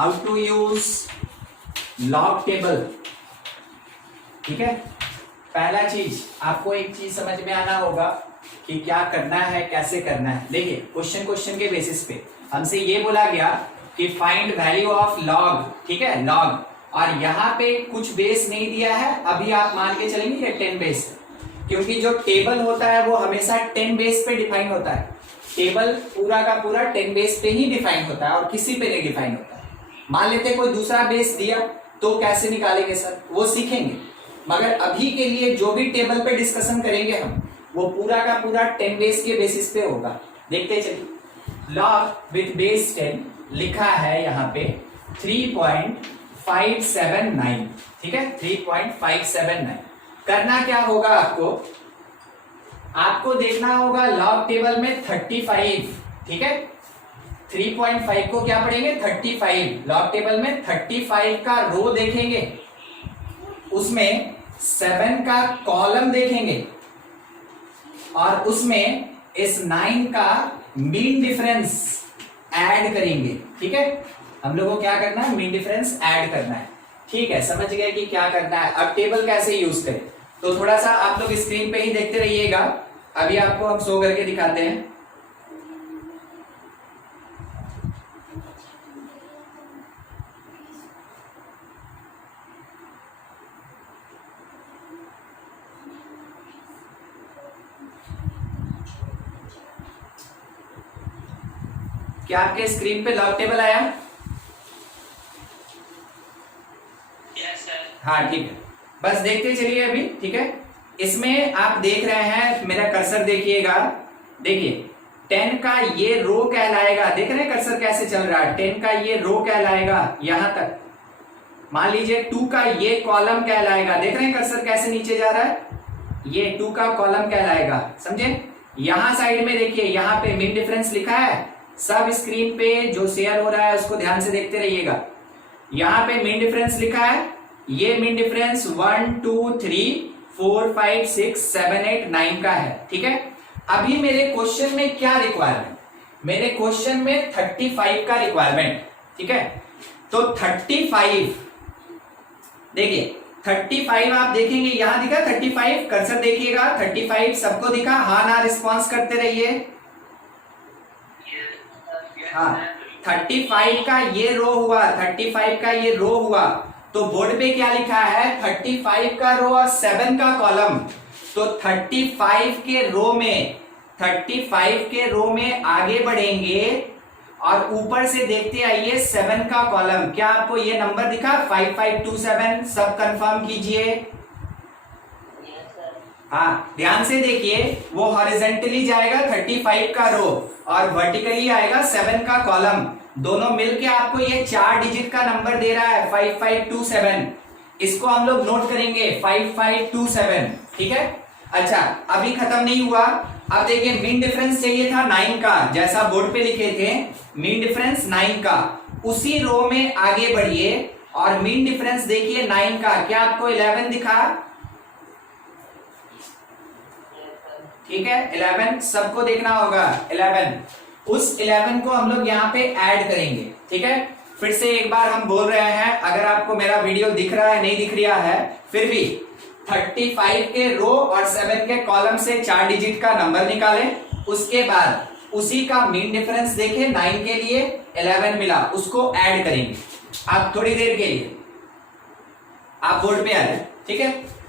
How to use log table. ठीक है, पहला चीज आपको एक चीज समझ में आना होगा कि क्या करना है, कैसे करना है। देखिए क्वेश्चन के बेसिस पे हमसे ये बोला गया कि फाइंड वैल्यू ऑफ लॉग। ठीक है, लॉग, और यहाँ पे कुछ बेस नहीं दिया है। अभी आप मान के चलेंगे कि 10 बेस, क्योंकि जो टेबल होता है वो हमेशा 10 बेस पे डिफाइन होता है। टेबल पूरा का पूरा 10 बेस पे ही डिफाइन होता है और किसी पे नहीं डिफाइन होता है। मान लेते कोई दूसरा बेस दिया तो कैसे निकालेंगे सर, वो सीखेंगे। मगर अभी के लिए जो भी टेबल पे डिस्कशन करेंगे हम, वो पूरा का पूरा 10 बेस के बेसिस पे होगा। देखते चलिए, लॉग विथ बेस 10 लिखा है यहाँ पे 3.579। ठीक है, 3.579। करना क्या होगा आपको देखना होगा लॉग टेबल में 35। ठीक है, 3.5 को क्या पढ़ेंगे 35। लॉग टेबल में 35 का रो देखेंगे, उसमें 7 का कॉलम देखेंगे और उसमें इस 9 का मीन डिफरेंस ऐड करेंगे। ठीक है, हम लोगों को क्या करना है, मीन डिफरेंस ऐड करना है। ठीक है, समझ गए कि क्या करना है। अब टेबल कैसे यूज करें, तो थोड़ा सा आप लोग स्क्रीन पे ही देखते रहिएगा। अभी आपको हम शो करके दिखाते हैं। क्या आपके स्क्रीन पे लॉग टेबल आया? Yes sir. हाँ ठीक है, बस देखते चलिए अभी। ठीक है, इसमें आप देख रहे हैं, मेरा कर्सर देखिएगा। देखिए 10 का ये रो कहलाएगा, देख रहे हैं कर्सर कैसे चल रहा है। 10 का ये रो कहलाएगा यहां तक। मान लीजिए 2 का ये कॉलम कहलाएगा, देख रहे हैं कर्सर कैसे नीचे जा रहा है, ये 2 का कॉलम कहलाएगा। समझे? यहां साइड में देखिए, यहाँ पे मीन डिफरेंस लिखा है। सब स्क्रीन पे जो शेयर हो रहा है उसको ध्यान से देखते रहिएगा। यहाँ पे मीन डिफरेंस लिखा है, ये मीन डिफरेंस 1 2 3 4 5 6 7 8 9 का है। ठीक है, अभी मेरे क्वेश्चन में क्या रिक्वायरमेंट, मेरे क्वेश्चन में 35 का रिक्वायरमेंट। ठीक है, तो 35 देखिए 35 आप देखेंगे यहां दिखा 35, कर्सर देखिएगा 35 सबको दिखा? हाँ ना रिस्पॉन्स करते रहिए। हाँ, 35 का ये रो हुआ, 35 का ये रो हुआ, तो बोर्ड पे क्या लिखा है 35 का रो और 7 का कॉलम। तो 35 के रो में, 35 के रो में आगे बढ़ेंगे और ऊपर से देखते आइए 7 का कॉलम। क्या आपको ये नंबर दिखा 5527? सब कंफर्म कीजिए। हाँ ध्यान से देखिए, वो हॉरिजेंटली जाएगा 35 का रो और वर्टिकली आएगा 7 का कॉलम। दोनों मिलके आपको ये 4 डिजिट का नंबर दे रहा है 5527। इसको हम लोग नोट करेंगे 5527। ठीक है, अच्छा अभी खत्म नहीं हुआ। अब देखिए मीन डिफरेंस चाहिए था 9 का, जैसा बोर्ड पे लिखे थे मीन डिफरेंस 9 का। उसी रो में आगे बढ़िए और मीन डिफरेंस देखिए 9 का। क्या आपको 11 दिखा? ठीक है, 11 सबको देखना होगा। 11, उस 11 को हम लोग यहाँ पे ऐड करेंगे। ठीक है, फिर से एक बार हम बोल रहे हैं, अगर आपको मेरा वीडियो दिख रहा है नहीं दिख रहा है, फिर भी 35 के रो और 7 के कॉलम से 4 डिजिट का नंबर निकालें। उसके बाद उसी का मीन डिफरेंस देखें, 9 के लिए 11 मिला, उसको ऐड करेंगे। आप थोड़ी देर के लिए आप बोर्ड पे आ जाए। ठीक है,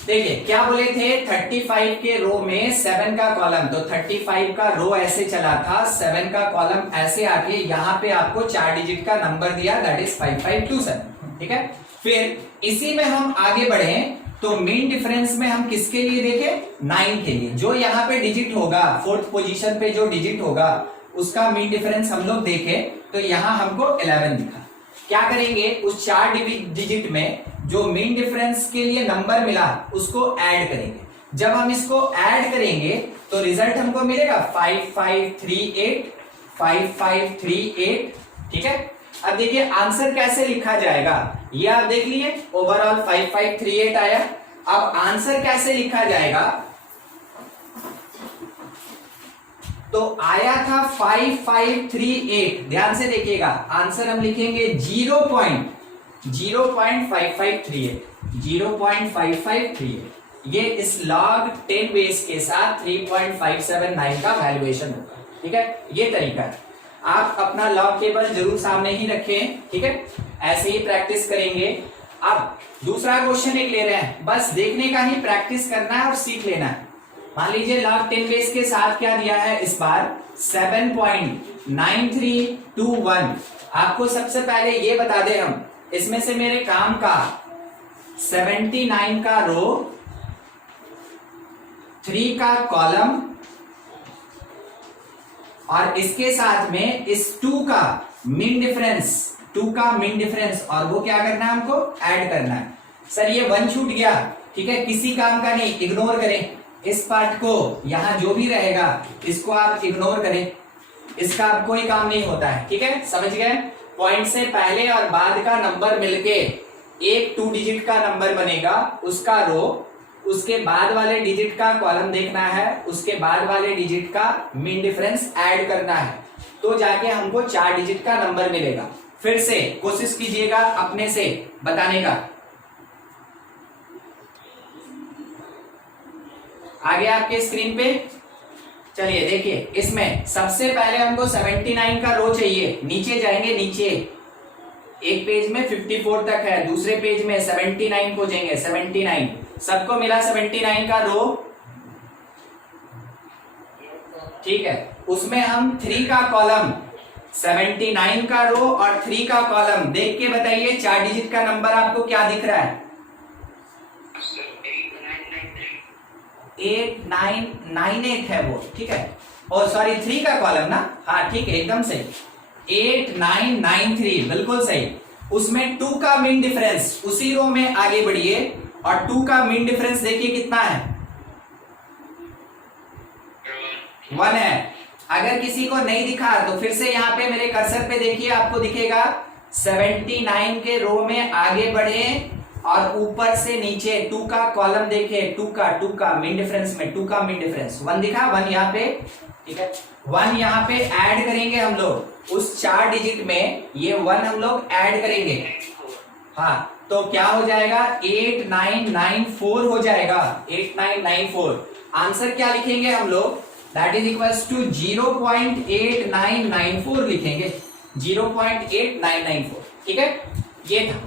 देखिए क्या बोले थे 35 के रो में 7 का कॉलम, तो 35 का रो ऐसे चला था, 7 का कॉलम ऐसे आके यहाँ पे आपको 4 डिजिट का नंबर दिया, दैट इज 5527। ठीक है, फिर इसी में हम आगे बढ़े तो मीन डिफरेंस में हम किसके लिए देखें 9 के लिए। जो यहाँ पे डिजिट होगा, 4th पोजीशन पे जो डिजिट होगा उसका मीन डिफरेंस हम लोग देखें, तो यहाँ हमको 11 दिखा। क्या करेंगे, उस 4 डिजिट में जो मीन डिफरेंस के लिए नंबर मिला उसको ऐड करेंगे। जब हम इसको ऐड करेंगे तो रिजल्ट हमको मिलेगा 5538, 5538। ठीक है, अब देखिए आंसर कैसे लिखा जाएगा, ये आप देख लिए ओवरऑल 5538 आया। अब आंसर कैसे लिखा जाएगा, तो तो आया था 5538। ध्यान से देखिएगा, आंसर हम लिखेंगे 0.5538। ये इस log 10 बेस के साथ 3.579 का वैल्यूएशन होगा। ठीक है, ये तरीका है। आप अपना लॉग टेबल जरूर सामने ही रखें। ठीक है, ऐसे ही प्रैक्टिस करेंगे। अब दूसरा क्वेश्चन एक ले रहे हैं, बस देखने का ही प्रैक्टिस करना है और सीख लेना है। मान लीजिए log 10 बेस के साथ क्या दिया है इस बार 7.9321। आपको सबसे पहले ये बता दें हम, इसमें से मेरे काम का 79 का रो, 3 का कॉलम और इसके साथ में इस 2 का मीन डिफरेंस और वो क्या करना है हमको ऐड करना है। सर ये 1 छूट गया, ठीक है, किसी काम का नहीं, इग्नोर करें इस पार्ट को। यहां जो भी रहेगा इसको आप इग्नोर करें, इसका अब कोई काम नहीं होता है। ठीक है, समझ गए। पॉइंट से पहले और बाद का नंबर मिलके एक 2 डिजिट का नंबर बनेगा, उसका रो, उसके बाद वाले डिजिट का कॉलम देखना है, उसके बाद वाले डिजिट का मीन डिफरेंस ऐड करना है, तो जाके हमको 4 डिजिट का नंबर मिलेगा। फिर से कोशिश कीजिएगा अपने से बताने का। आगे आपके स्क्रीन पे चलिए देखिए, इसमें सबसे पहले हमको 79 का रो चाहिए। नीचे जाएंगे, नीचे एक पेज में 54 तक है, दूसरे पेज में 79 को जाएंगे। 79 सबको मिला 79 का रो, ठीक है। उसमें हम 3 का कॉलम, 79 का रो और 3 का कॉलम देख के बताइए 4 डिजिट का नंबर आपको क्या दिख रहा है? 8998 है वो, ठीक है। और सॉरी 3 का कॉलम ना, हाँ ठीक है, एकदम सही, 8993 बिल्कुल सही। उसमें 2 का मीन डिफरेंस, उसी रो में आगे बढ़िए और 2 का मीन डिफरेंस देखिए कितना है, 1 है। अगर किसी को नहीं दिखा तो फिर से यहाँ पे मेरे कर्सर पे देखिए, आपको दिखेगा 79 के रो में आगे बढ़े और ऊपर से नीचे 2 का कॉलम देखे, 2 का मीन डिफरेंस में 2 का मीन डिफरेंस 1 दिखा, 1 यहाँ पे, ठीक है। 1 यहाँ पे ऐड करेंगे हम लोग, उस 4 डिजिट में ये 1 हम लोग ऐड करेंगे, हाँ, तो क्या हो जाएगा 8994 हो जाएगा, 8994। आंसर क्या लिखेंगे हम लोग, दैट इज इक्वल्स टू 0.8994 लिखेंगे, 0.8994, ठीक है। ये था।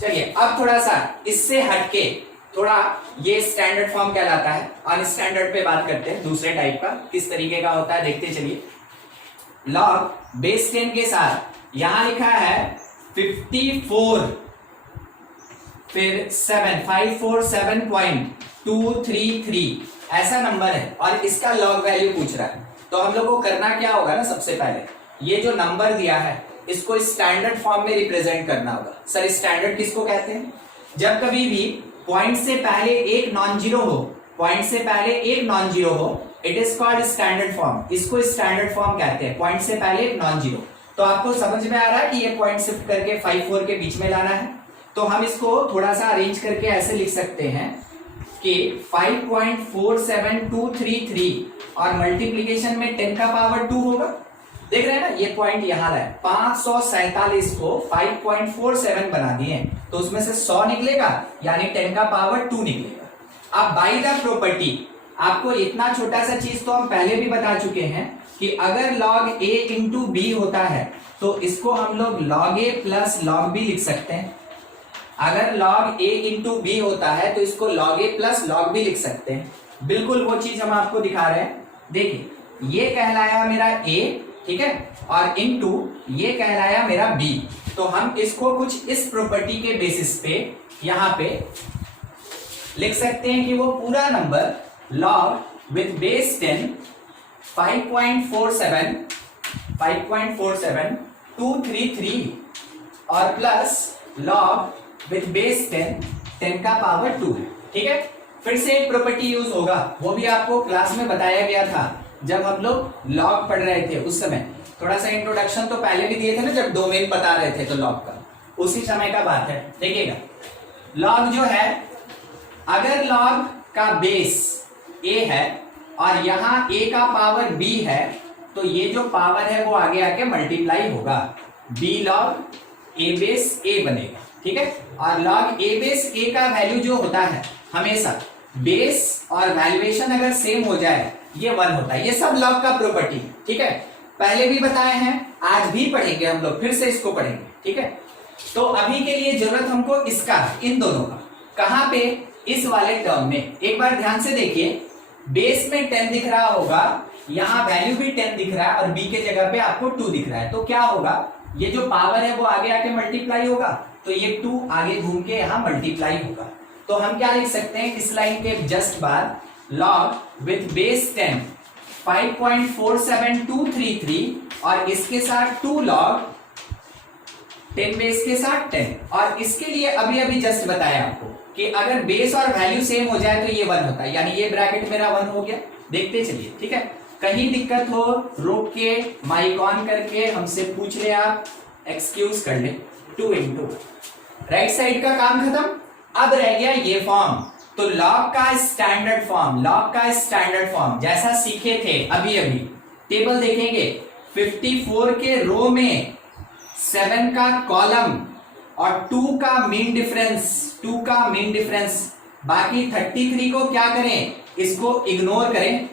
चलिए अब थोड़ा सा इससे हटके थोड़ा ये स्टैंडर्ड फॉर्म कहलाता है, अनस्टैंडर्ड पे बात करते हैं, दूसरे टाइप का किस तरीके का होता है देखते चलिए। लॉग बेस 10 के साथ यहां लिखा है 54, फिर 547.233 ऐसा नंबर है और इसका लॉग वैल्यू पूछ रहा है। तो हम लोग को करना क्या होगा ना, सबसे पहले ये जो नंबर दिया है इसको स्टैंडर्ड फॉर्म में रिप्रेजेंट करना होगा। सर स्टैंडर्ड किसको कहते हैं? जब कभी भी पॉइंट से पहले एक नॉन जीरो हो, पॉइंट से पहले एक नॉन जीरो हो, it is called standard form. इसको स्टैंडर्ड फॉर्म कहते हैं, पॉइंट से पहले एक नॉन जीरो। तो आपको समझ में आ रहा है कि ये पॉइंट शिफ्ट करके 54 के बीच में लाना है। तो हम इसको थोड़ा सा अरेंज करके ऐसे लिख सकते हैं कि 5.47233 और मल्टीप्लीकेशन में 10 का पावर 2 होगा। देख रहे हैं ना, ये पॉइंट यहां है, 547 को 5.47 बना दिए, तो उसमें से 100 निकलेगा, यानी 10 का पावर 2 निकलेगा। अब बाय द प्रॉपर्टी आपको इतना छोटा सा चीज तो हम पहले भी बता चुके हैं कि अगर log a इंटू बी होता है तो इसको हम लोग log a plus log b लिख सकते हैं। अगर log a इंटू बी होता है तो इसको log a plus log b लिख सकते हैं। बिल्कुल वो चीज हम आपको दिखा रहे हैं। देखिए ये कहलाया मेरा a, ठीक है, और इनटू ये कहलाया मेरा b। तो हम इसको कुछ इस प्रॉपर्टी के बेसिस पे यहां पे लिख सकते हैं कि वो पूरा नंबर log विथ बेस 10 5.47233 और प्लस log विथ बेस 10 का पावर 2 है, ठीक है। फिर से एक प्रॉपर्टी यूज होगा, वो भी आपको क्लास में बताया गया था जब हम लोग लॉग पढ़ रहे थे। उस समय थोड़ा सा इंट्रोडक्शन तो पहले भी दिए थे ना, जब डोमेन बता रहे थे तो लॉग का, उसी समय का बात है। देखिएगा लॉग जो है, अगर लॉग का बेस a है और यहाँ a का पावर b है, तो ये जो पावर है वो आगे आके मल्टीप्लाई होगा, b log a base a बनेगा, ठीक है। और log a बेस a का वैल्यू जो होता है हमेशा बेस और वैल्यूएशन अगर सेम हो जाए ये 1 होता है। ये सब लॉग का प्रॉपर्टी है, ठीक है। पहले भी बताए हैं, आज भी पढ़ेंगे हम लोग, फिर से इसको पढ़ेंगे, ठीक है। तो अभी के लिए जरूरत हमको इसका, इन दोनों का, कहां पे, इस वाले टर्म में। एक बार ध्यान से देखिए, बेस में 10 दिख रहा होगा, यहाँ वैल्यू भी 10 दिख रहा है और b के जगह पे आपको 2 दिख रहा है, तो क्या होगा, ये जो पावर है वो आगे आके मल्टीप्लाई होगा, तो ये 2 आगे घूम के यहाँ मल्टीप्लाई होगा। तो हम क्या लिख सकते हैं इस लाइन के जस्ट बाद, log विथ बेस 10 5.47233 और इसके साथ 2 log 10 बेस के साथ 10। और इसके लिए अभी अभी जस्ट बताया आपको कि अगर बेस और वैल्यू सेम हो जाए तो ये 1 होता है, यानी ये ब्रैकेट मेरा 1 हो गया। देखते चलिए, ठीक है। कहीं दिक्कत हो रोक के माइक ऑन करके हमसे पूछ ले, आप एक्सक्यूज कर ले। 2 इंटू राइट साइड का काम खत्म। अब रह गया ये फॉर्म, तो लॉग का स्टैंडर्ड फॉर्म, लॉग का स्टैंडर्ड फॉर्म जैसा सीखे थे अभी अभी। टेबल देखेंगे, 54 के रो में 7 का कॉलम और 2 का मीन डिफरेंस, 2 का मीन डिफरेंस। बाकी 33 को क्या करें, इसको इग्नोर करें,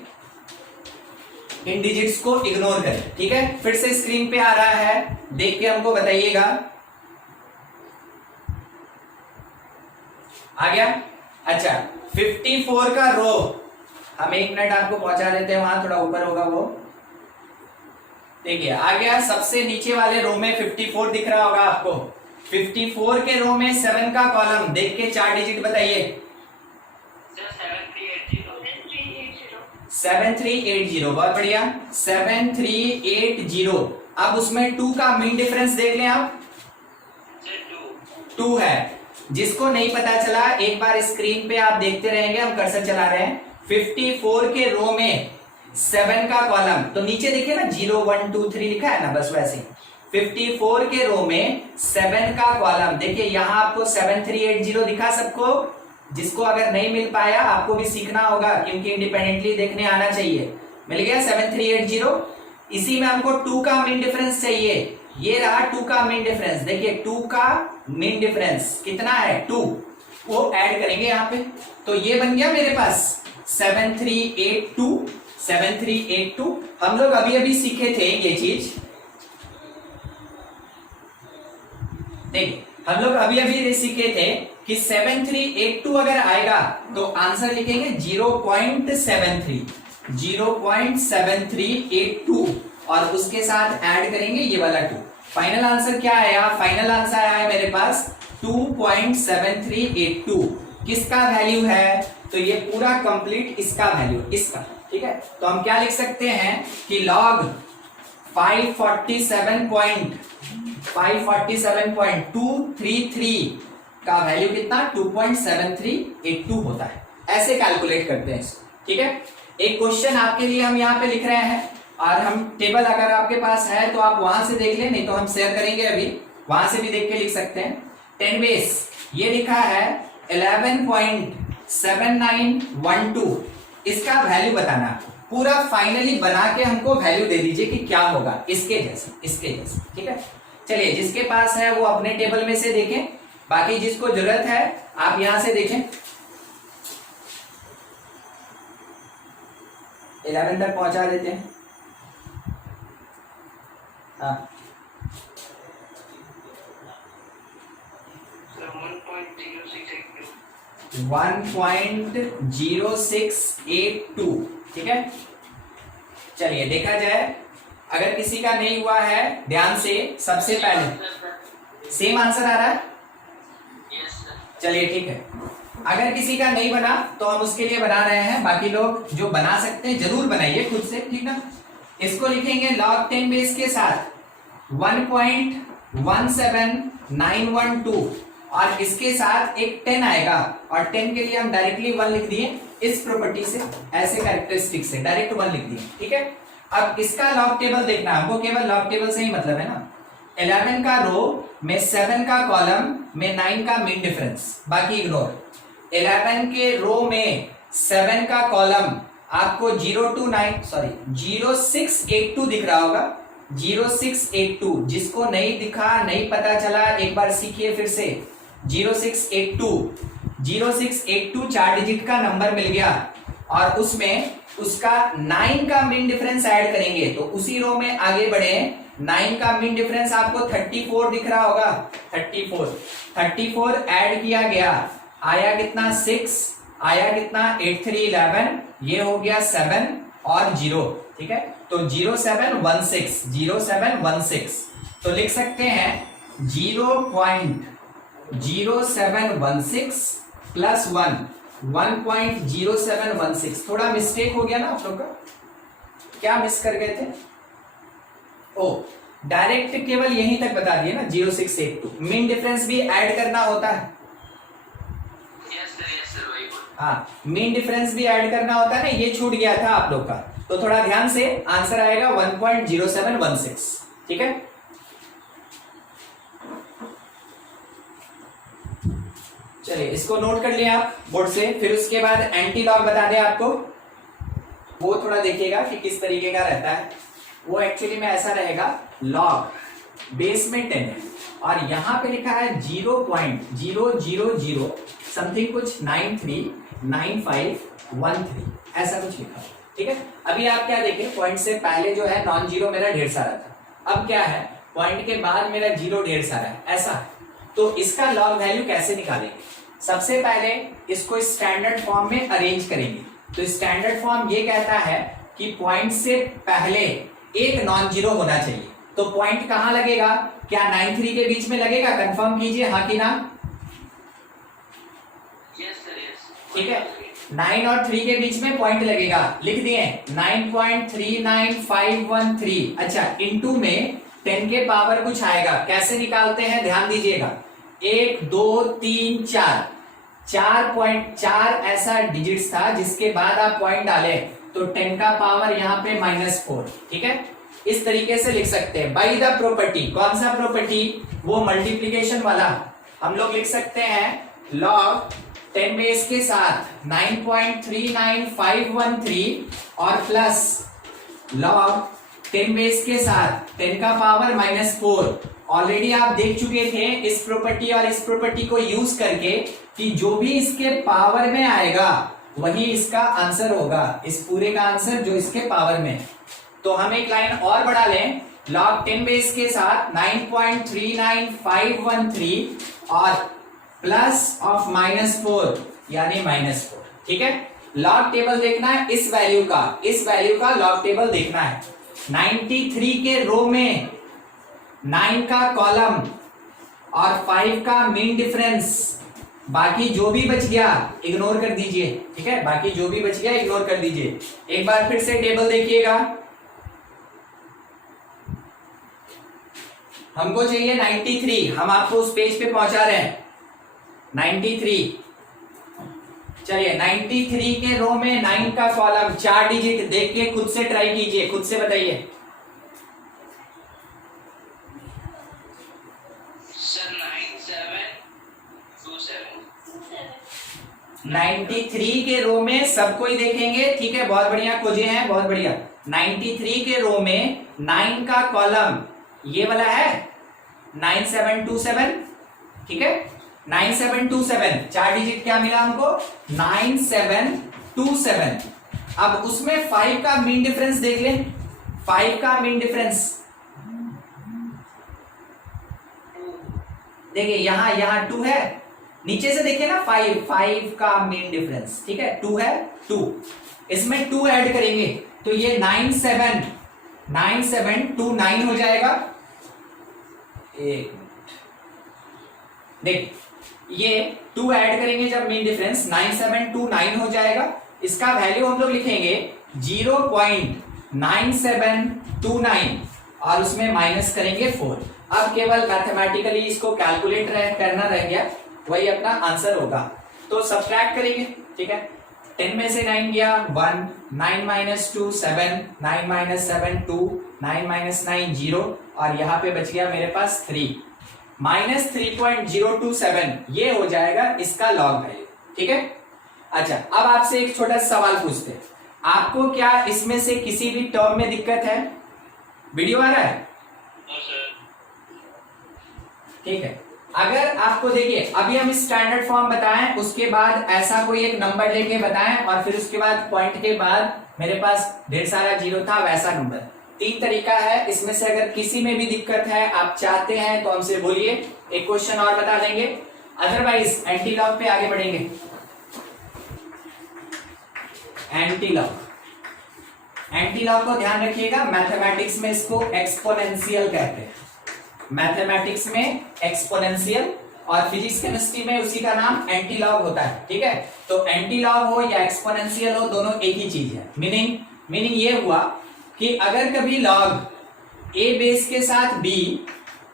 इन डिजिट्स को इग्नोर करें, ठीक है। फिर से स्क्रीन पे आ रहा है, देख के हमको बताइएगा, आ गया। अच्छा, 54 का रो, हम 1 मिनट आपको पहुंचा देते हैं, वहां थोड़ा ऊपर होगा वो। देखिए आ गया, सबसे नीचे वाले रो में 54 दिख रहा होगा आपको। 54 के रो में 7 का कॉलम, देख के 4 डिजिट बताइए। 7380, बहुत बढ़िया, 7380। अब उसमें 2 का मीन डिफरेंस देख लें आप, 2 है। जिसको नहीं पता चला एक बार स्क्रीन पे आप देखते रहेंगे, हम कर्सर चला रहे हैं। 54 के रो में 7 का कॉलम, तो नीचे देखिए ना 0 1 2 3 लिखा है ना, बस वैसे 54 के रो में 7 का कॉलम। देखिए यहाँ आपको 7380 दिखा सबको। जिसको अगर नहीं मिल पाया आपको भी सीखना होगा, क्योंकि इंडिपेंडेंटली देखने आना चाहिए। मिल गया 7380। इसी में हमको 2 का मीन डिफरेंस चाहिए, ये रहा 2 का मीन डिफरेंस। देखिए 2 का मीन डिफरेंस कितना है, 2, वो ऐड करेंगे यहाँ पे, तो ये बन गया मेरे पास 7382। 7382 हम लोग अभी अभी सीखे थे ये चीज। देखिए हम लोग अभी अभी सीखे थे कि 7382 अगर आएगा तो आंसर लिखेंगे 0.73, 0.7382 और उसके साथ ऐड करेंगे ये वाला 2। फाइनल आंसर क्या आया, फाइनल आंसर आया मेरे पास 2.7382। किसका वैल्यू है, तो ये पूरा कंप्लीट इसका वैल्यू, इसका, ठीक है। तो हम क्या लिख सकते हैं कि log 547.233 का वैल्यू कितना, 2.7382 होता है। ऐसे कैलकुलेट करते हैं इसको, ठीक है। एक क्वेश्चन आपके लिए हम यहाँ पे लिख रहे हैं, और हम टेबल अगर आपके पास है तो आप वहां से देख लें, नहीं तो हम शेयर करेंगे अभी, वहां से भी देख के लिख सकते हैं। 10 बेस ये लिखा है 11.7912, इसका वैल्यू बताना, पूरा फाइनली बना के हमको वैल्यू दे दीजिए कि क्या होगा, इसके जैसे, इसके जैसे, ठीक है। चलिए जिसके पास है वो अपने टेबल में से देखें, बाकी जिसको जरूरत है आप यहां से देखें। 11 तक पहुंचा देते हैं। हाँ 1.0682, ठीक है। चलिए देखा जाए, अगर किसी का नहीं हुआ है ध्यान से, सबसे पहले सेम आंसर आ रहा है, चलिए ठीक है। अगर किसी का नहीं बना तो हम उसके लिए बना रहे हैं, बाकी लोग जो बना सकते हैं जरूर बनाइए खुद से, ठीक ना। इसको लिखेंगे log 10 बेस के साथ 1.17912 और इसके साथ एक 10 आएगा, और 10 के लिए हम डायरेक्टली 1 लिख दिए, इस प्रॉपर्टी से, ऐसे कैरेक्टरिस्टिक से डायरेक्ट 1 लिख दिए, ठीक है। अब इसका लॉग टेबल देखना, हमको केवल लॉग टेबल से ही मतलब है ना। 11 का रो में 7 का कॉलम में 9 का मीन डिफरेंस, बाकी इग्नोर। 11 के रो में 7 का कॉलम आपको 0682 दिख रहा होगा, 0682। जिसको नहीं दिखा, नहीं पता चला, एक बार सीखिए फिर से। 0682 4 डिजिट का नंबर मिल गया और उसमें उसका 9 का मीन डिफरेंस ऐड करेंगे। तो उसी रो में आगे बढ़े, 9 का मीन डिफरेंस आपको 34 दिख रहा होगा, 34 ऐड किया गया, आया कितना 6, आया कितना 8 3 11, ये हो गया 7 और 0, ठीक है। तो 0716 तो लिख सकते हैं 0.0716 प्लस 1.0716। थोड़ा मिस्टेक हो गया ना आप लोग का, क्या मिस कर गए थे? ओ डायरेक्ट केवल यहीं तक बता दिए ना 0682। मीन डिफरेंस भी ऐड करना होता है। यस सर वही बोल। हाँ, मीन डिफरेंस भी ऐड करना होता है ना, ये छूट गया था आप लोग का। तो थोड़ा ध्यान से, आंसर आएगा 1.0716, ठीक है। चलिए इसको नोट कर लिया आप बोर्ड से। फिर उसके बाद एंटी लॉग बता दें आपको, वो थोड़ा देखिएगा कि किस तरीके का रहता है। वो एक्चुअली में ऐसा रहेगा, लॉग बेस में 10 है और यहां पे लिखा है 0.000 समथिंग कुछ 939513, ऐसा कुछ लिखा है, ठीक है। अभी आप क्या देखें, पॉइंट से पहले जो है नॉन जीरो मेरा ढेर सारा था, अब क्या है पॉइंट के बाद मेरा जीरो ढेर सारा है, ऐसा है। तो इसका लॉग वैल्यू कैसे निकालेंगे? सबसे पहले इसको स्टैंडर्ड फॉर्म में अरेंज करेंगे। तो स्टैंडर्ड फॉर्म ये कहता है कि पॉइंट से पहले एक नॉन जीरो होना चाहिए। तो पॉइंट कहां लगेगा? क्या 9 3 के बीच में लगेगा? कंफर्म कीजिए हाँ कि ना। Yes sir yes. ठीक है, 9 और 3 के बीच में पॉइंट लगेगा, लिख दिए 9.39513। अच्छा, इनटू में 10 के पावर कुछ आएगा, कैसे निकालते हैं ध्यान दीजिएगा। 1 2 3 4 ऐसा डिजिट्स था जिसके बाद आप पॉइंट डाले, तो 10 का पावर यहाँ पे -4, ठीक है। इस तरीके से लिख सकते हैं बाई द प्रॉपर्टी। कौन सा प्रॉपर्टी? वो मल्टीप्लीकेशन वाला। हम लोग लिख सकते हैं लॉग 10 बेस के साथ 9.39513 और प्लस लॉग 10 बेस के साथ 10 का पावर -4। ऑलरेडी आप देख चुके थे इस प्रॉपर्टी और इस प्रॉपर्टी को यूज करके कि जो भी इसके पावर में आएगा वही इसका आंसर होगा, इस पूरे का आंसर जो इसके पावर में। तो हम एक लाइन और बढ़ा लें, log 10 बेस के साथ 9.39513 और प्लस ऑफ -4 यानी -4, ठीक है। लॉग टेबल देखना है इस वैल्यू का लॉग टेबल देखना है। 93 के रो में 9 का कॉलम और 5 का मीन डिफरेंस, बाकी जो भी बच गया इग्नोर कर दीजिए, ठीक है। बाकी जो भी बच गया इग्नोर कर दीजिए। एक बार फिर से टेबल देखिएगा, हमको चाहिए 93, हम आपको उस पेज पे पहुंचा रहे हैं 93। चलिए 93 के रो में 9 का कॉलम 4 डिजिट देख के खुद से ट्राई कीजिए, खुद से बताइए। सर 9727। 93 के रो में सबको ही देखेंगे, ठीक है, बहुत बढ़िया खोजे हैं, बहुत बढ़िया। 93 के रो में 9 का कॉलम ये वाला है 9727, ठीक है। 9727 4 डिजिट क्या मिला हमको? 9727। अब उसमें 5 का मीन डिफरेंस देख लें, 5 का मीन डिफरेंस देखिए, यहां 2 है, नीचे से देखिए ना 5 का मीन डिफरेंस, ठीक है, 2 है, 2 इसमें 2 ऐड करेंगे तो ये 9729 हो जाएगा। एक मिनट देख, ये 2 ऐड करेंगे जब मीन डिफरेंस 9729 हो जाएगा। इसका वैल्यू हम लोग लिखेंगे 0.9729 और उसमें माइनस करेंगे 4। अब केवल मैथमेटिकली इसको कैलकुलेट करना रह गया, वही अपना आंसर होगा। तो सब्ट्रैक्ट करेंगे, ठीक है। 10 में से 9 गया 1, 9 - 2 7, 9 - 7 2, 9 - 9 0 और यहाँ पे बच गया मेरे पास 3, -3.027 ये हो जाएगा इसका लॉग वैल्यू, ठीक है। अच्छा, अब आपसे एक छोटा सा सवाल पूछते हैं। आपको क्या इसमें से किसी भी टर्म में दिक्कत है? वीडियो आ रहा है? हाँ सर। ठीक है। अगर आपको देखिए अभी हम स्टैंडर्ड फॉर्म बताएं, उसके बाद ऐसा कोई एक नंबर लेके बताएं और फिर उसके बाद पॉइंट के बाद मेरे पास ढेर सारा जीरो था वैसा नंबर। 3 तरीका है, इसमें से अगर किसी में भी दिक्कत है, आप चाहते हैं तो हमसे बोलिए, एक क्वेश्चन और बता देंगे, अदरवाइज एंटी लॉग पे आगे बढ़ेंगे। एंटी लॉग को ध्यान रखिएगा, मैथमेटिक्स में इसको एक्सपोनेंशियल कहते हैं। मैथमेटिक्स में एक्सपोनेंशियल और फिजिक्स केमिस्ट्री में उसी का नाम एंटी लॉग होता है। ठीक है, तो एंटी लॉग हो या एक्सपोनेंशियल हो, दोनों एक ही चीज है। मीनिंग ये हुआ कि अगर कभी लॉग ए बेस के साथ बी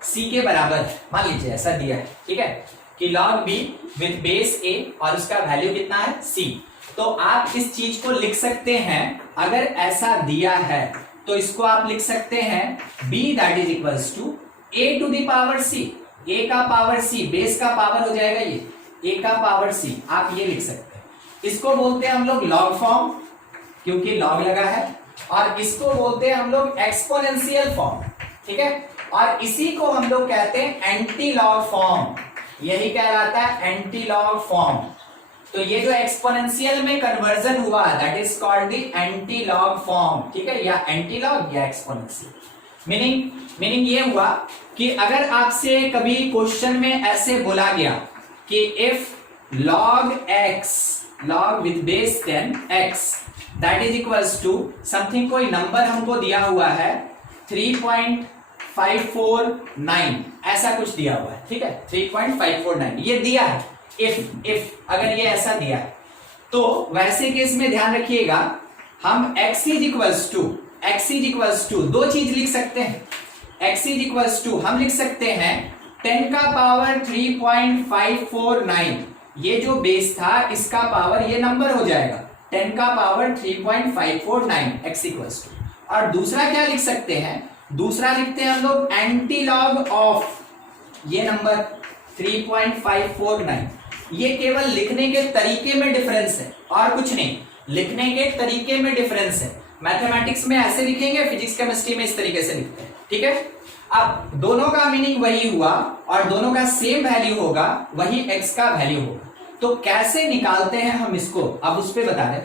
सी के बराबर है, मान लीजिए ऐसा दिया है, ठीक है, कि लॉग बी विद बेस ए और उसका वैल्यू कितना है सी, तो आप इस चीज को लिख सकते हैं, अगर ऐसा दिया है तो इसको आप लिख सकते हैं b that is equals to a to the power c, a का पावर c, बेस का पावर हो जाएगा ये a का पावर c, आप ये लिख सकते हैं। इसको बोलते हैं हम लोग लॉग फॉर्म, क्योंकि लॉग लगा है, और इसको बोलते हैं हम लोग एक्सपोनेंशियल फॉर्म। ठीक है, और इसी को हम लोग कहते हैं एंटी लॉग फॉर्म, यही कहलाता है एंटी लॉग फॉर्म। तो ये जो एक्सपोनेंशियल में कन्वर्जन हुआ that is called the anti log form. ठीक है, या एंटी लॉग या एक्सपोनेंशियल। मीनिंग ये हुआ कि अगर आपसे कभी क्वेश्चन में ऐसे बोला गया कि if log x, log with base 10x that is equals to something, कोई नंबर हमको दिया हुआ है 3.549, ऐसा कुछ दिया हुआ है। ठीक है, 3.549 ये दिया है। इफ अगर ये ऐसा दिया है तो वैसे केस में ध्यान रखिएगा, हम x इज इक्वल्स टू दो चीज लिख सकते हैं। x इज इक्वल्स टू हम लिख सकते हैं 10 का पावर 3.549, ये जो बेस था इसका पावर ये नंबर हो जाएगा 10 का पावर 3.549 x इक्वल्स टू। और दूसरा क्या लिख सकते हैं, दूसरा लिखते हैं हम लोग एंटी लॉग ऑफ ये नंबर 3.549। ये केवल लिखने के तरीके में डिफरेंस है और कुछ नहीं, लिखने के तरीके में डिफरेंस है। मैथमेटिक्स में ऐसे लिखेंगे, फिजिक्स केमिस्ट्री में इस तरीके से लिखते हैं। ठीक है, अब दोनों का मीनिंग वही हुआ और दोनों का सेम वैल्यू होगा, वही x का वैल्यू होगा। तो कैसे निकालते हैं हम इसको, अब उस पर बता दें।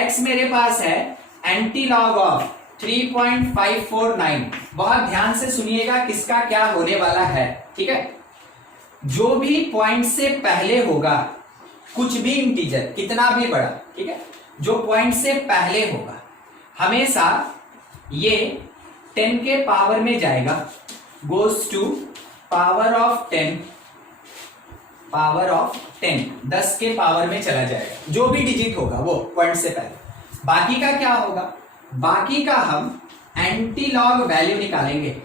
x मेरे पास है एंटी लॉग ऑफ 3.549, बहुत ध्यान से सुनिएगा किसका क्या होने वाला है। ठीक है, जो भी पॉइंट से पहले होगा, कुछ भी इंटीजर कितना भी बड़ा, ठीक है, जो पॉइंट से पहले होगा हमेशा ये 10 के पावर में जाएगा, गोज टू पावर ऑफ 10, 10 के पावर में चला जाएगा, जो भी डिजिट होगा वो पॉइंट से पहले। बाकी का क्या होगा, बाकी का हम एंटी लॉग वैल्यू निकालेंगे।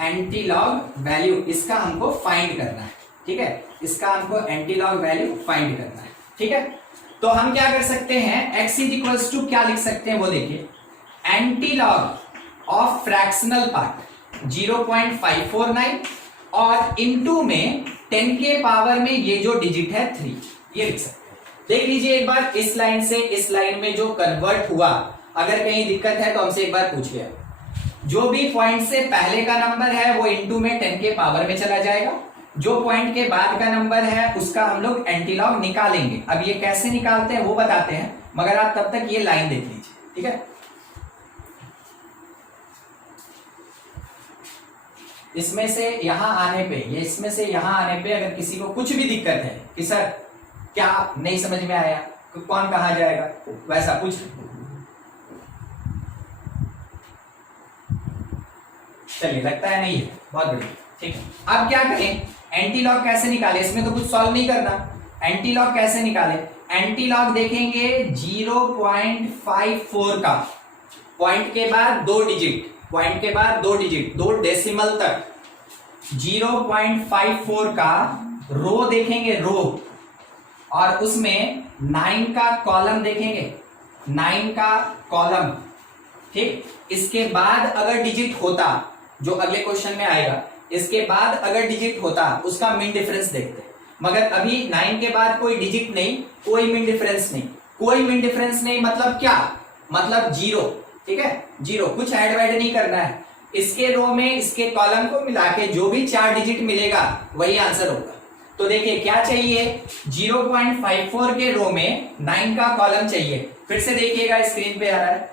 एंटी लॉग वैल्यू इसका हमको फाइंड करना है। ठीक है, इसका हमको एंटी लॉग वैल्यू फाइंड करना है। ठीक है, तो हम क्या कर सकते हैं, x इज इक्वल्स टू क्या लिख सकते हैं वो देखिए, anti log of fractional part 0.549 और इनटू में 10 के पावर में ये जो डिजिट है 3, ये लिख सकते हैं। देख लीजिए एक बार, इस लाइन से इस लाइन में जो कन्वर्ट हुआ, अगर कहीं दिक्कत है तो हमसे एक बार पूछिए। जो भी पॉइंट से पहले का नंबर है वो इनटू में 10 के पावर में चला जाएगा, जो पॉइंट के बाद का नंबर है उसका हम लोग एंटी लॉग निकालेंगे। अब ये कैसे निकालते हैं वो बताते हैं, मगर आप तब तक ये लाइन देख लीजिए। ठीक है, इसमें से यहां आने पे, ये इसमें से यहां आने पे अगर किसी को कुछ भी दिक्कत है कि सर क्या नहीं समझ में आया, कौन कहां जाएगा, वैसा कुछ चलिए, लगता है नहीं है, बहुत बढ़िया। ठीक है, अब क्या करें, एंटी लॉग कैसे निकाले, इसमें तो कुछ सॉल्व नहीं करना। एंटी लॉग कैसे निकाले, एंटी लॉग देखेंगे 0.54 का, पॉइंट के बाद दो डिजिट, पॉइंट के बाद दो डिजिट, दो डेसिमल तक 0.54 का रो देखेंगे, रो, और उसमें 9 का कॉलम देखेंगे, 9 का कॉलम। ठीक, इसके बाद अगर डिजिट होता, जो अगले क्वेश्चन में आएगा, इसके बाद अगर डिजिट होता उसका मीन डिफरेंस देखते, मगर अभी 9 के बाद कोई डिजिट नहीं, कोई मीन डिफरेंस नहीं, कोई मीन डिफरेंस नहीं, मतलब क्या, मतलब जीरो। ठीक है, जीरो, कुछ ऐड वैड नहीं करना है। इसके रो में इसके कॉलम को मिला के जो भी 4 डिजिट मिलेगा वही आंसर होगा। तो देखिए क्या चाहिए, 0.54 के रो में 9 का कॉलम चाहिए। फिर से देखिएगा, स्क्रीन पे आ रहा है,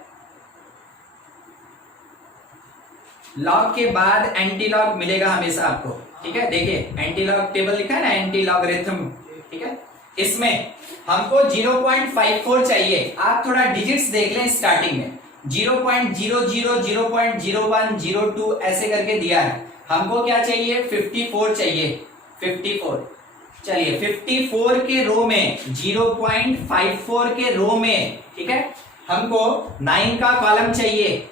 लॉग के बाद एंटी लॉग मिलेगा हमेशा आपको। ठीक है, देखिए एंटी लॉग टेबल लिखा है ना, एंटी लॉगरिथम। ठीक है, इसमें हमको 0.54 चाहिए। आप थोड़ा डिजिट्स देख लें, स्टार्टिंग में 0.00, 0.01, 02 ऐसे करके दिया है। हमको क्या चाहिए, 54 चाहिए, 54। चलिए 54 के रो में, 0.54 के रो में, ठीक है, हमको 9 का कॉलम चाहिए।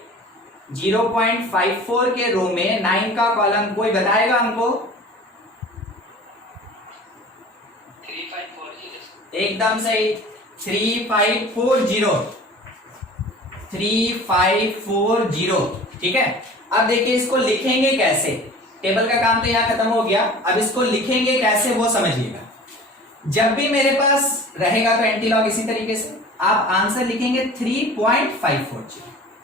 0.54 के रो में 9 का कॉलम कोई बताएगा हमको? 3540। एकदम सही, 3540, 3540। ठीक है, अब देखिए इसको लिखेंगे कैसे। टेबल का काम तो यहां खत्म हो गया, अब इसको लिखेंगे कैसे वो समझिएगा। जब भी मेरे पास रहेगा तो एंटी लॉग इसी तरीके से आप आंसर लिखेंगे 3.540।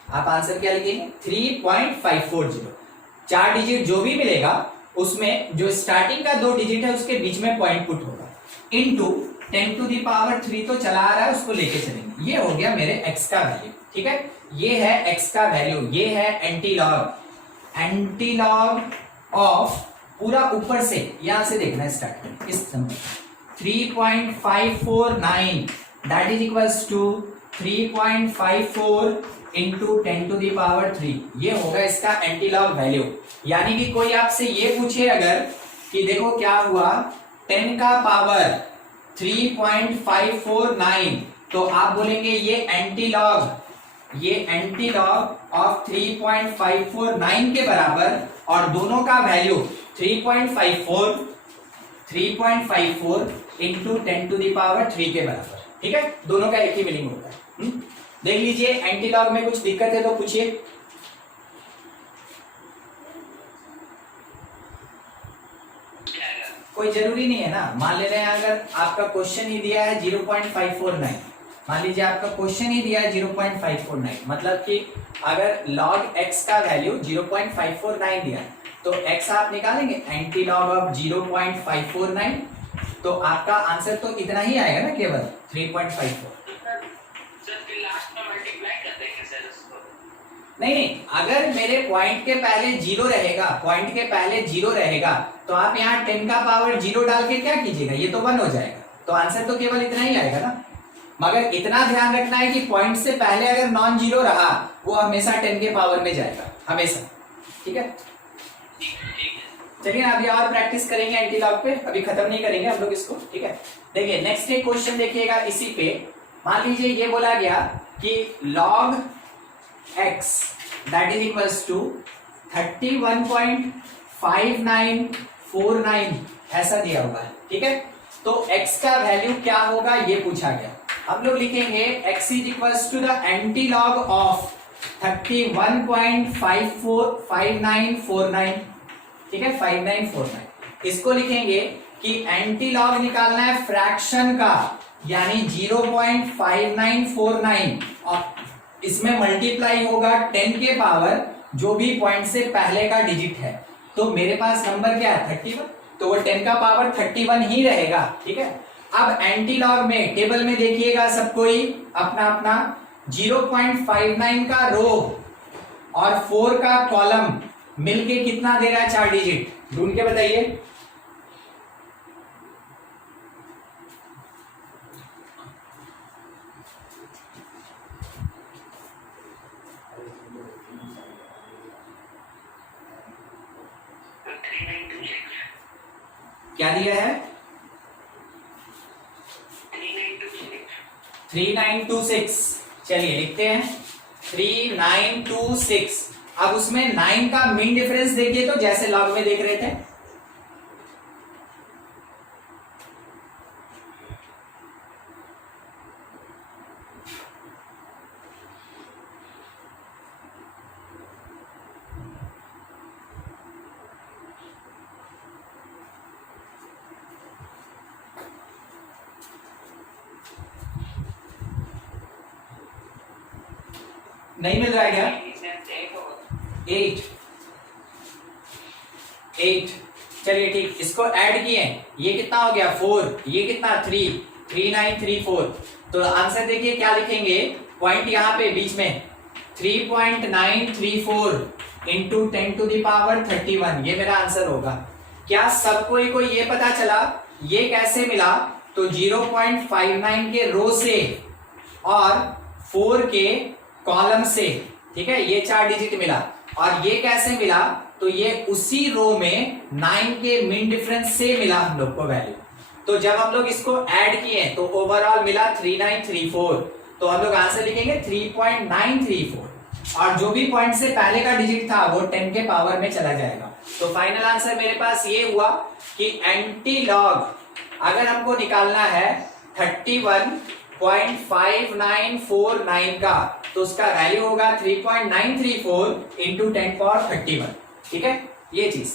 आप आंसर क्या लिखेंगे, 3.540। 4 डिजिट जो भी मिलेगा उसमें जो स्टार्टिंग का 2 डिजिट है उसके बीच में पॉइंट पुट होगा, इनटू 10 टू दी पावर 3 तो चला आ रहा है, उसको लेके चलेंगे। ये हो गया मेरे x का वैल्यू। ठीक है, ये है x का वैल्यू, ये है anti log. Anti log of पूरा ऊपर से यहां से देखना स्टार्ट करें, इस number 3.549 that is equals to 3.54 into 10 to the power 3। ये होगा इसका एंटी लॉग वैल्यू। यानी कि कोई आपसे ये पूछे अगर कि देखो क्या हुआ, 10 का पावर 3.549, तो आप बोलेंगे ये एंटी लॉग ऑफ 3.549 के बराबर, और दोनों का value 3.54 into 10 to the power 3 के बराबर। ठीक है, दोनों का एक ही मीनिंग होता है। देख लीजिए, एंटी लॉग में कुछ दिक्कत है तो पूछिए। कोई जरूरी नहीं है ना, मान ले रहे हैं अगर आपका क्वेश्चन ही दिया है 0.549, मान लीजिए आपका क्वेश्चन ही दिया है 0.549, मतलब कि अगर log x का वैल्यू 0.549 दिया है तो x आप निकालेंगे एंटी लॉग ऑफ 0.549, तो आपका आंसर तो इतना ही आएगा ना, केवल 3.54। सर फिर लास्ट में मल्टीप्लाई कर देंगे सर उसको। नहीं, अगर मेरे पॉइंट के पहले जीरो रहेगा, पॉइंट के पहले जीरो रहेगा, तो आप यहाँ 10 का पावर 0 डाल के क्या कीजिएगा, ये तो 1 हो जाएगा, तो आंसर तो केवल इतना ही आएगा ना। मगर इतना ध्यान रखना है कि पॉइंट से पहले अगर नॉन जीरो रहा वो हमेशा 10 के पावर में जाएगा, हमेशा। ठीक है, चलिए अभी और प्रैक्टिस करेंगे एंटी लॉग पे, अभी खत्म नहीं करेंगे हम लोग इसको। ठीक है, देखिए नेक्स्ट एक क्वेश्चन देखिएगा इसी पे। मान लीजिए ये बोला गया कि log x that is equals to 31.5949 ऐसा दिया हुआ है। ठीक है, तो x का वैल्यू क्या होगा ये पूछा गया। हम लोग लिखेंगे x is equals to the anti log of 31.5949। ठीक है, 5949 इसको लिखेंगे कि एंटी लॉग निकालना है फ्रैक्शन का, यानी 0.5949 और इसमें मल्टीप्लाई होगा 10 के पावर जो भी पॉइंट से पहले का डिजिट है। तो मेरे पास नंबर क्या है 31, तो वो 10 का पावर 31 ही रहेगा। ठीक है, अब एंटी लॉग में टेबल में देखिएगा सब कोई अपना अपना 0.59 का रो और 4 का कॉलम मिलके कितना दे रहा है, 4 डिजिट, ढूंढ के बताइए। क्या दिया है, 3926। चलिए लिखते हैं 3926। अब उसमें 9 का मीन डिफरेंस देखिए, तो जैसे लॉग में देख रहे थे, नहीं मिल रहा है क्या? 8 8 चलिए ठीक, इसको ऐड किए, ये कितना हो गया 4, ये कितना 3, 3934। तो आंसर देखिए क्या लिखेंगे, पॉइंट यहाँ पे बीच में 3.934 इंटू 10 टू द पावर 31, ये मेरा आंसर होगा। क्या सबको ये पता चला ये कैसे मिला? तो 0.59 के रो से और 4 के कॉलम से, ठीक है, ये 4 डिजिट मिला। और ये कैसे मिला? तो ये उसी रो में 9 के मीन डिफरेंस से मिला हम लोग को वैल्यू। तो जब हम लोग इसको ऐड किए तो ओवरऑल मिला 3934, तो हम लोग आंसर लिखेंगे 3.934, और जो भी पॉइंट से पहले का डिजिट था वो 10 के पावर में चला जाएगा। तो फाइनल आंसर मेरे पास ये हुआ कि एंटी लॉग अगर हमको निकालना है 31.5949 का, तो उसका वैल्यू होगा 3.934 इंटू 10 पावर 31, ठीक है, ये चीज।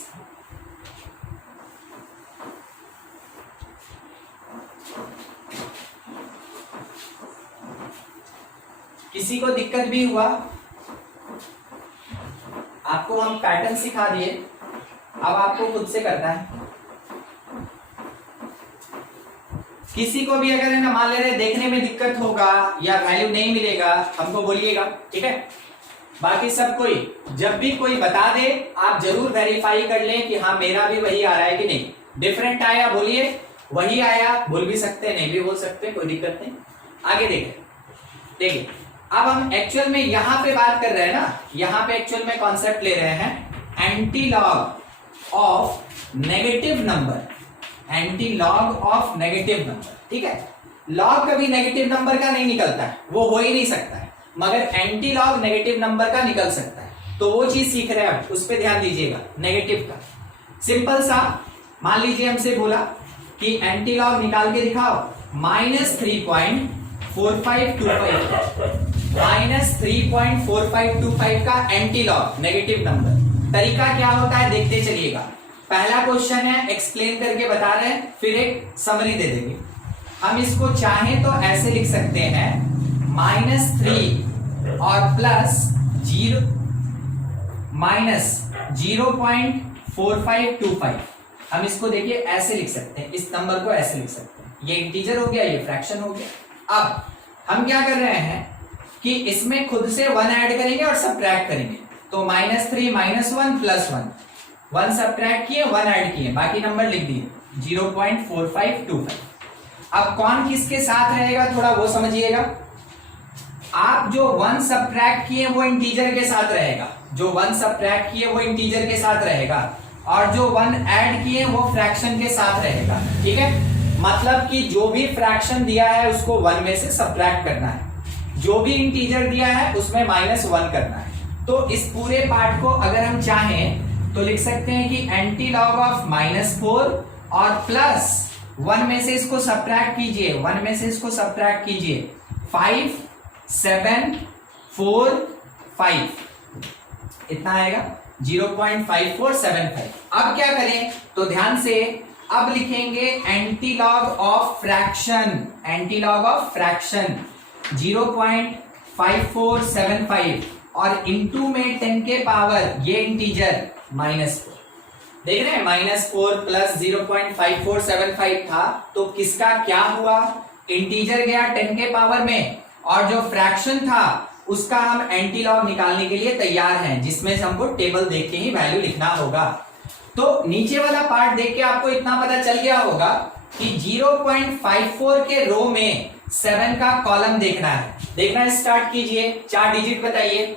किसी को दिक्कत भी हुआ? आपको हम पैटर्न सिखा दिए, अब आपको खुद से करना है। किसी को भी अगर है ना, मान ले रहे देखने में दिक्कत होगा या वैल्यू नहीं मिलेगा, हमको बोलिएगा, ठीक है। बाकी सब कोई जब भी कोई बता दे आप जरूर वेरीफाई कर लें कि हाँ मेरा भी वही आ रहा है कि नहीं। डिफरेंट आया बोलिए, वही आया बोल भी सकते, नहीं भी बोल सकते, कोई दिक्कत नहीं। आगे देखिए अब हम एक्चुअल में यहां पे बात कर रहे हैं ना, यहां पे एक्चुअल में कॉन्सेप्ट ले रहे हैं anti log of negative number, anti log of negative number, ठीक है। लॉग कभी नेगेटिव नंबर का नहीं निकलता है, वो हो ही नहीं सकता है, मगर एंटी लॉग नेगेटिव नंबर का निकल सकता है। तो वो चीज सीख रहे हैं आप, उस पर ध्यान दीजिएगा। नेगेटिव का सिंपल सा, मान लीजिए हमसे बोला कि एंटी लॉग निकाल के दिखाओ, -3.4525 का एंटी लॉग नेगेटिव नंबर। तरीका क्या होता है देखते चलिएगा। पहला क्वेश्चन है एक्सप्लेन करके बता रहे हैं, फिर एक समरी दे देंगे। हम इसको चाहें तो ऐसे लिख सकते हैं -3 और -0.4525। हम इसको देखिए ऐसे लिख सकते हैं, इस नंबर को ऐसे लिख सकते हैं। ये इंटीजर हो गया, ये फ्रैक्शन हो गया। अब हम क्या कर रहे हैं कि इसमें खुद से 1 ऐड करेंगे और सब्ट्रैक्ट करेंगे। तो -3 -1 +1, 1 सब्ट्रैक्ट किए 1 ऐड किए, बाकी नंबर लिख दिए 0.4525। अब कौन किसके साथ रहेगा थोड़ा वो समझिएगा। आप जो 1 सब्ट्रैक्ट किए वो इंटीजर के साथ रहेगा, जो 1 सब्ट्रैक्ट किए वो इंटीजर के साथ रहेगा, और जो 1 ऐड किए वो फ्रैक्शन के साथ रहेगा, ठीक है। मतलब कि जो भी फ्रैक्शन दिया है उसको 1 में से सब्ट्रैक्ट करना है, जो भी इंटीजर दिया है उसमें -1 करना है। तो इस पूरे पार्ट को अगर हम चाहें तो लिख सकते हैं कि एंटी लॉग ऑफ -4 और +1 में से इसको सब्ट्रैक्ट कीजिए, 1 में से इसको सब्ट्रैक्ट कीजिए, 5 7 4 5, इतना आएगा 0.5475। अब क्या करें तो ध्यान से अब लिखेंगे anti log of fraction, anti log of fraction 0.5475 और इनटू में 10 के पावर ये इंटीजर -4। देख रहे हैं -4 + 0.5475 था, तो किसका क्या हुआ, इंटीजर गया 10 के पावर में, और जो फ्रैक्शन था उसका हम एंटी लॉग निकालने के लिए तैयार हैं, जिसमें से हमको टेबल देख के ही वैल्यू लिखना होगा। तो नीचे वाला पार्ट देख के आपको इतना पता चल गया होगा कि 0.54 के रो में 7 का कॉलम देखना है। देखना स्टार्ट कीजिए, 4 डिजिट बताइए।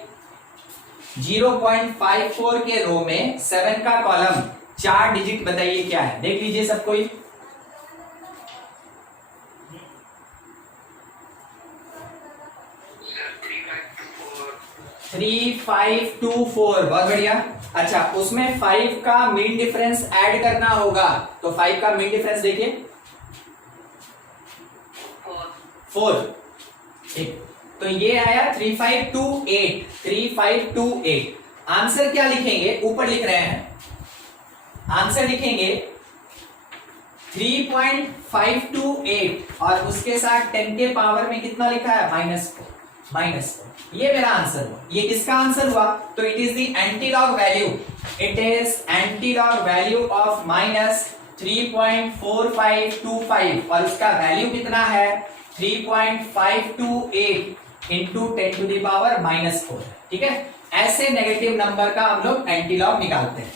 0.54 के रो में 7 का कॉलम 4 डिजिट बताइए क्या है, देख लीजिए सब कोई। 3524, बहुत बढ़िया। अच्छा, उसमें 5 का मीन डिफरेंस ऐड करना होगा, तो 5 का मीन डिफरेंस देखिए 4, ठीक। तो ये आया 3528। आंसर क्या लिखेंगे, ऊपर लिख रहे हैं, आंसर लिखेंगे 3.528 और उसके साथ 10 के पावर में कितना लिखा है -4, -4। ये मेरा आंसर हुआ। ये किसका आंसर हुआ? तो it is the antilog value, it is antilog value of -3.4525 और उसका वैल्यू कितना है? 3.528 इंटू 10⁻⁻4। ठीक है, ऐसे नेगेटिव नंबर का हम लोग एंटीलॉग निकालते हैं।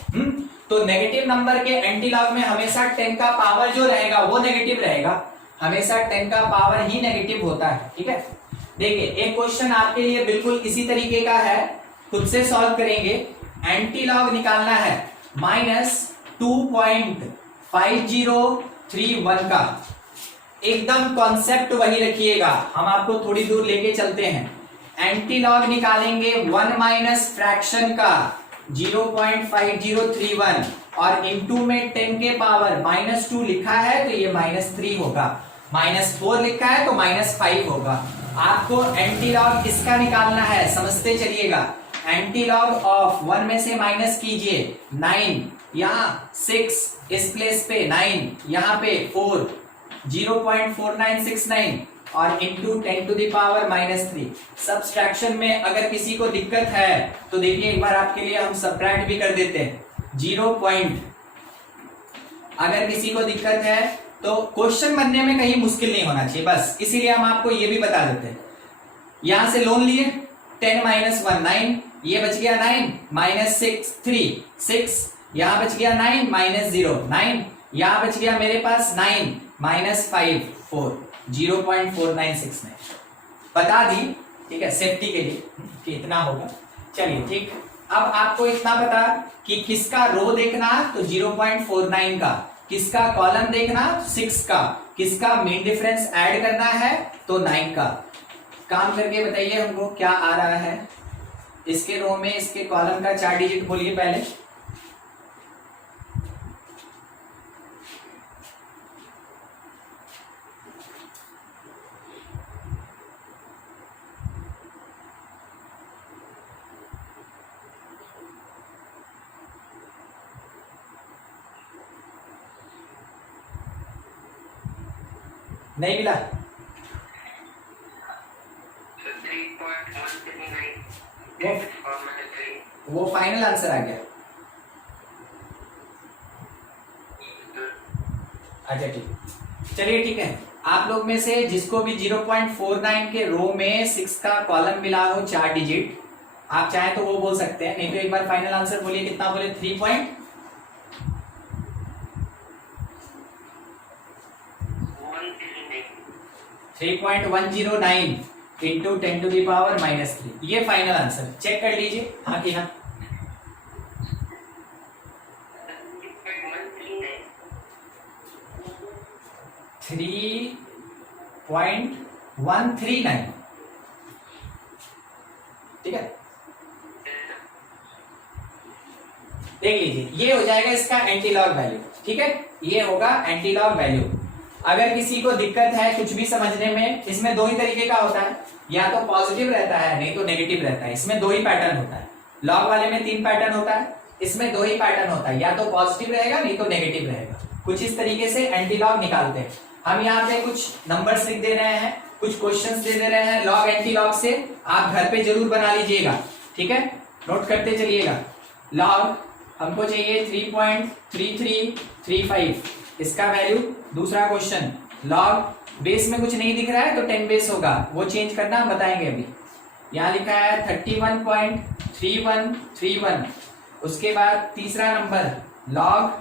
तो नेगेटिव नंबर के एंटीलॉग में हमेशा 10 का पावर जो रहेगा वो नेगेटिव रहेगा, हमेशा 10 का पावर ही नेगेटिव होता है। ठीक है, देखिए एक क्वेश्चन आपके लिए बिल्कुल इसी तरीके का है, खुद से सॉल्व करेंगे। एंटीलॉग निकालना है -2.5031 का। एकदम कॉन्सेप्ट वही रखिएगा, हम आपको थोड़ी दूर लेके चलते हैं। एंटीलॉग निकालेंगे 1 माइनस फ्रैक्शन का 0.5031 और इनटू में 10 के पावर -2 लिखा है तो ये -3 होगा, -4 लिखा है तो -5 होगा। आपको एंटीलॉग किसका निकालना है समझते चलिएगा। एंटीलॉग ऑफ 1 में से माइनस कीजिए 9, यहाँ 6 इस प्लेस पे 9, यहाँ पे 4, 0.4969 और इंटू 10⁻⁻3। सब्सट्रैक्शन में अगर किसी को दिक्कत है तो देखिए एक बार आपके लिए हम सब्ट्रैक्ट भी कर देते हैं। अगर किसी को दिक्कत है तो क्वेश्चन बनने में कहीं मुश्किल नहीं होना चाहिए, बस इसीलिए हम आपको ये भी बता देते हैं। यहां से लोन लिए 10 - 1 9, ये बच गया 9 -6 3 6, यहां बच गया 9 -0 9, यहां बच गया मेरे पास 9 -5 4, 0.4969 बता दी। ठीक है, सेफ्टी के लिए कि इतना होगा। चलिए ठीक, अब आपको इतना पता कि किसका रो देखना तो 0.49 का, किसका कॉलम देखना 6 का, किसका मीन डिफरेंस ऐड करना है तो 9 का। काम करके बताइए हमको क्या आ रहा है। इसके रो में इसके कॉलम का 4 डिजिट बोलिए पहले। नहीं मिला? 3.139 वो फाइनल आंसर आ गया। अच्छा ठीक, चलिए ठीक है। आप लोग में से जिसको भी 0.49 के रो में 6 का कॉलम मिला हो 4 डिजिट, आप चाहे तो वो बोल सकते हैं, नहीं तो एक बार फाइनल आंसर बोलिए। कितना बोले? 3.109 इंटू 10⁻⁻3। ये फाइनल आंसर चेक कर लीजिए, हाँ कि हाँ। 3.139। ठीक है, देख लीजिए, ये हो जाएगा इसका एंटीलॉग वैल्यू। ठीक है, ये होगा एंटीलॉग वैल्यू। अगर किसी को दिक्कत है कुछ भी समझने में, इसमें दो ही तरीके का होता है, या तो पॉजिटिव रहता है नहीं तो नेगेटिव रहता है। इसमें दो ही पैटर्न होता है, लॉग वाले में 3 पैटर्न होता है, इसमें दो ही पैटर्न होता है, या तो पॉजिटिव रहेगा नहीं तो नेगेटिव रहेगा। कुछ इस तरीके से एंटीलॉग निकालते हैं हम। यहाँ पे कुछ नंबर्स लिख दे रहे हैं, कुछ क्वेश्चंस दे दे रहे हैं लॉग एंटीलॉग से, आप घर पे जरूर बना लीजिएगा। ठीक है, नोट करते चलिएगा। लॉग हमको चाहिए 3.3335, इसका वैल्यू। दूसरा क्वेश्चन लॉग बेस में कुछ नहीं दिख रहा है तो 10 बेस होगा, वो चेंज करना हम बताएंगे अभी। यहाँ लिखा है 31.3131। उसके बाद तीसरा नंबर लॉग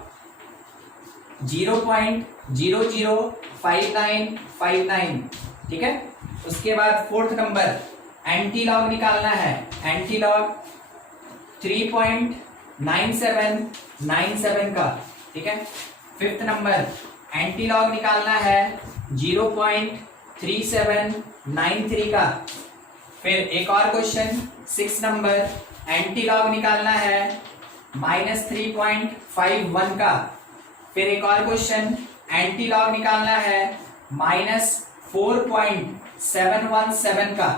0.005959। ठीक है, उसके बाद फोर्थ नंबर एंटीलॉग निकालना है, एंटीलॉग 3.9797 का। ठीक है, फिफ्थ नंबर एंटीलॉग निकालना है 0.3793 का। फिर एक और क्वेश्चन 6 नंबर एंटीलॉग निकालना है -3.51 का। फिर एक और क्वेश्चन एंटीलॉग निकालना है -4.717 का।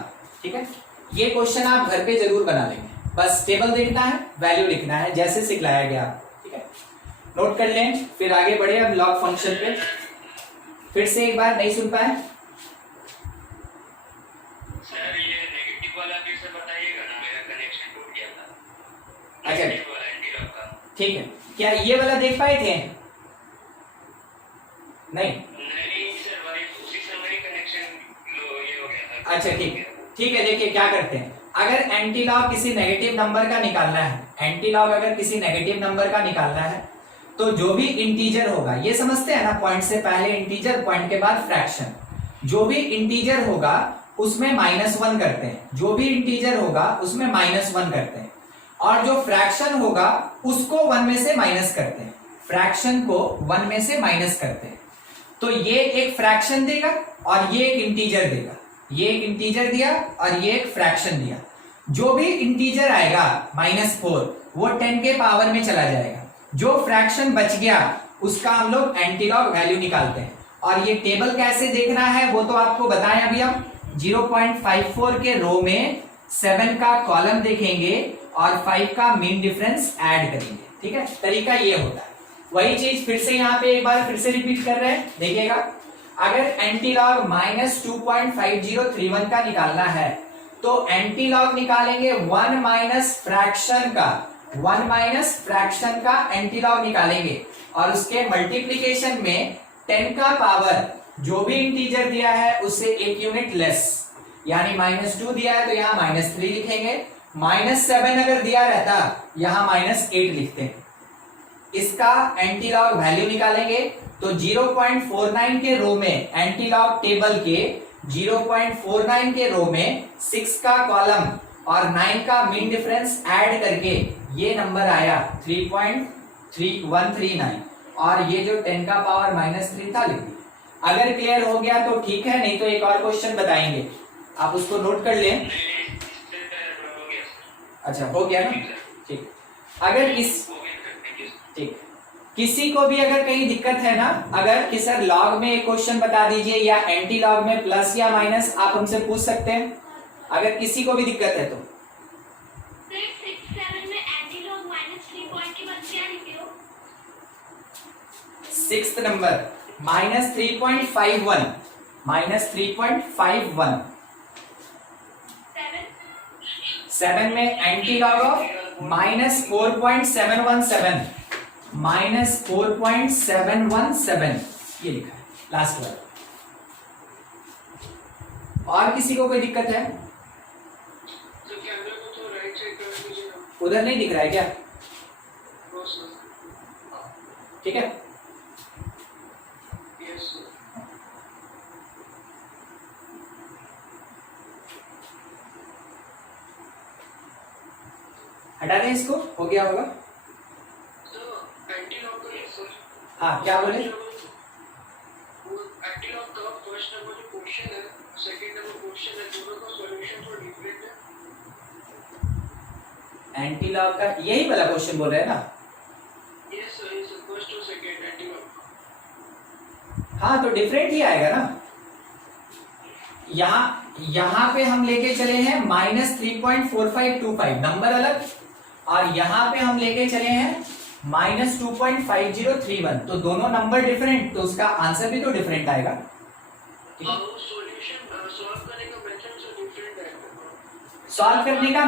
ठीक है, ये क्वेश्चन आप घर पे जरूर बना लेंगे, बस टेबल देखना है, वैल्यू लिखना है जैसे सिखलाया गया। ठीक है, नोट कर लें, फिर आगे बढ़े अब लॉग फंक्शन पे। फिर से एक बार नहीं सुन पाए सर, ये नेगेटिव ठीक है, क्या ये वाला देख पाए थे? नहीं, नहीं सर, वही उसी से वही कनेक्शन ये हो गया था। अच्छा ठीक है, ठीक है। देखिए क्या करते हैं, अगर एंटी लॉग किसी नेगेटिव नंबर का निकालना है, एंटी लॉग अगर किसी नेगेटिव नंबर का निकालना है, तो जो भी इंटीजर होगा, ये समझते हैं ना, पॉइंट से पहले इंटीजर, पॉइंट के बाद फ्रैक्शन, जो भी इंटीजर होगा उसमें -1 करते हैं, जो भी इंटीजर होगा उसमें -1 करते हैं, और जो फ्रैक्शन होगा उसको 1 में से माइनस करते हैं, फ्रैक्शन को 1 में से माइनस करते हैं। तो ये एक फ्रैक्शन देगा और ये एक इंटीजर देगा, ये एक इंटीजर दिया और ये एक फ्रैक्शन दिया। जो भी इंटीजर आएगा -4 वो 10 के पावर में चला जाएगा, जो फ्रैक्शन बच गया उसका हम लोग एंटीलॉग वैल्यू निकालते हैं। और ये टेबल कैसे देखना है वो तो आपको बताएं अभी हम। 0.54 के रो में 7 का कॉलम देखेंगे और 5 का मीन डिफरेंस ऐड करेंगे, ठीक है, तरीका ये होता है। वही चीज फिर से यहाँ पे एक बार फिर से रिपीट कर रहे हैं, देखिएगा। अगर एंटीलॉग -2.5031 का निकालना है तो एंटीलॉग निकालेंगे 1 माइनस फ्रैक्शन का, 1 माइनस फ्रैक्शन का एंटीलॉग निकालेंगे, और उसके मल्टीप्लीकेशन में 10 का पावर जो भी इंटीजर दिया है उससे 1 यूनिट लेस, यानी -2 दिया है तो यहाँ -3 लिखेंगे, -7 अगर दिया रहता यहाँ -8 लिखते हैं। इसका एंटीलॉग वैल्यू निकालेंगे तो 0.49 के रो में, एंटीलॉग टेबल के 0.49 के रो में 6 का कॉलम और 9 का मीन डिफरेंस ऐड करके ये नंबर आया 3.3139, और ये जो 10 का पावर -3 था लिख दिया। अगर क्लियर हो गया तो ठीक है, नहीं तो एक और क्वेश्चन बताएंगे, आप उसको नोट कर लें। अच्छा हो गया ना, ठीक। अगर इस ठीक, किसी को भी अगर कहीं दिक्कत है ना, अगर कि सर लॉग में एक क्वेश्चन बता दीजिए या एंटी लॉग में प्लस या माइनस, आप हमसे पूछ सकते हैं, अगर किसी को भी दिक्कत है तो। 6-7 में एंटीलॉग -3 पॉइंट के बाद क्या लिखे हो? 6th number -3.51, -3.51। 7 में एंटीलॉग ऑफ -4.717, -4.717 ये लिखा है लास्ट वाला। और किसी को कोई दिक्कत है? तो कैमरे को तो राइट साइड कर दीजिए। उधर नहीं दिख रहा है क्या? ठीक है, यस सर। हटा दें इसको, हो गया होगा। हाँ क्या बोले? एंटीलॉग का फर्स्ट नंबर जो क्वेश्चन है, सेकंड नंबर क्वेश्चन है, दोनों का सॉल्यूशन थोड़ा डिफरेंट है। एंटीलॉग का यही वाला क्वेश्चन बोल रहे हैं ना? Yes sir, yes sir, first और सेकंड एंटीलॉग। हाँ तो डिफरेंट ही आएगा ना। यहाँ पे हम लेके चले हैं -3.4525, नंबर अलग, और यहाँ पे हम लेके चले हैं -2.5031, तो दोनों नंबर डिफरेंट, तो उसका आंसर भी तो डिफरेंट आएगा। सॉल्व करने का मेथड से डिफरेंट है। सॉल्व करने का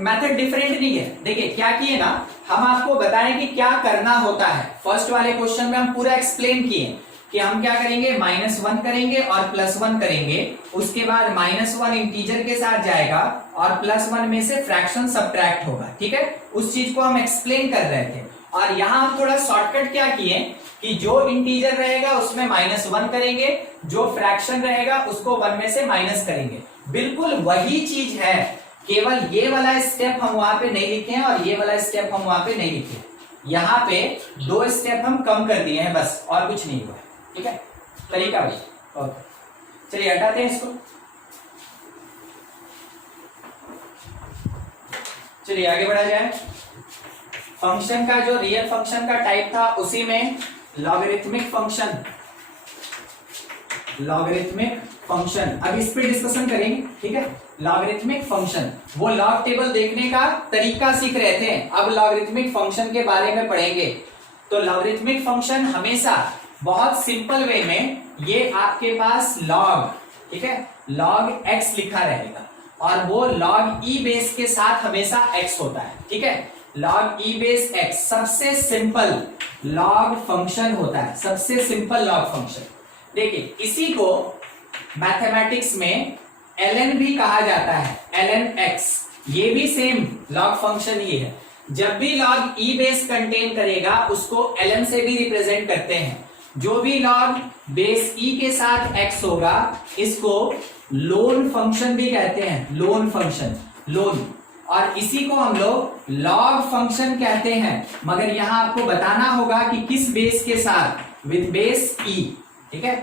मेथड डिफरेंट नहीं है। देखिए क्या किए ना, हम आपको बताएं कि क्या करना होता है। फर्स्ट वाले क्वेश्चन में हम पूरा एक्सप्लेन किए कि हम क्या करेंगे, -1 करेंगे और +1 करेंगे, उसके बाद -1 इंटीजर के साथ जाएगा और +1 में से फ्रैक्शन सब्ट्रैक्ट होगा, ठीक है, उस चीज को हम एक्सप्लेन कर रहे थे। और यहां हम थोड़ा शॉर्टकट क्या किए कि जो इंटीजर रहेगा उसमें -1 करेंगे, जो फ्रैक्शन रहेगा उसको 1 में से माइनस करेंगे। बिल्कुल वही चीज है, केवल ये वाला स्टेप हम वहां पे नहीं लिखे हैं और ये वाला स्टेप हम वहां पे नहीं लिखे। यहाँ पे 2 स्टेप हम कम कर दिए हैं बस, और कुछ नहीं हुआ है, ठीक है, तरीका वही। ओके चलिए हटाते हैं इसको, चलिए आगे बढ़ा जाए। फंक्शन का जो रियल फंक्शन का टाइप था उसी में लॉगरिथमिक फंक्शन, लॉगरिथमिक फंक्शन अब इस पे डिस्कशन करेंगे, ठीक है। लॉगरिथमिक फंक्शन, वो लॉग टेबल देखने का तरीका सीख रहे थे, अब लॉगरिथमिक फंक्शन के बारे में पढ़ेंगे। तो लॉगरिथमिक फंक्शन हमेशा बहुत सिंपल वे में ये आपके पास लॉग, ठीक है, log x लिखा रहेगा और वो log e बेस के साथ हमेशा x होता है, ठीक है। log e बेस x सबसे सिंपल log फंक्शन होता है, सबसे सिंपल log फंक्शन। देखिए इसी को मैथमेटिक्स में ln भी कहा जाता है, ln x, ये भी सेम log फंक्शन ही है। जब भी log e बेस कंटेन करेगा उसको ln से भी रिप्रेजेंट करते हैं। जो भी log बेस e के साथ x होगा इसको लोन फंक्शन भी कहते हैं, लोन फंक्शन, लोन। और इसी को हम लोग log फंक्शन कहते हैं, मगर यहां आपको बताना होगा कि किस बेस के साथ, विद बेस e, ठीक है।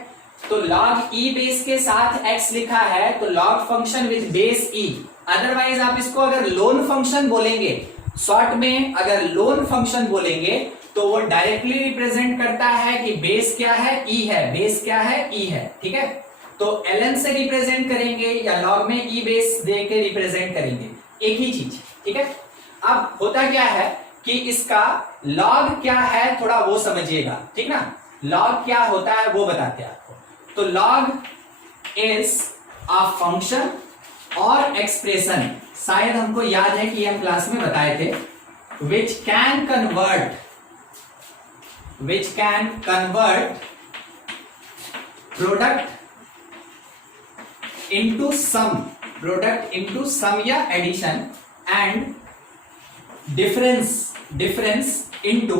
तो log e बेस के साथ x लिखा है तो log function with base e। Otherwise आप इसको अगर लोन फंक्शन बोलेंगे, शॉर्ट में अगर लोन फंक्शन बोलेंगे तो वो डायरेक्टली रिप्रेजेंट करता है कि बेस क्या है, e है, बेस क्या है, e है, ठीक है। तो ln से रिप्रेजेंट करेंगे या log में e बेस दे के रिप्रेजेंट करेंगे, एक ही चीज, ठीक है। अब होता क्या है कि इसका log क्या है थोड़ा वो समझिएगा, ठीक ना। log क्या होता है वो बताते हैं आपको। तो log इज अ फंक्शन और एक्सप्रेशन, शायद हमको याद है कि हम क्लास में बताए थे, which can convert product into sum या addition and difference into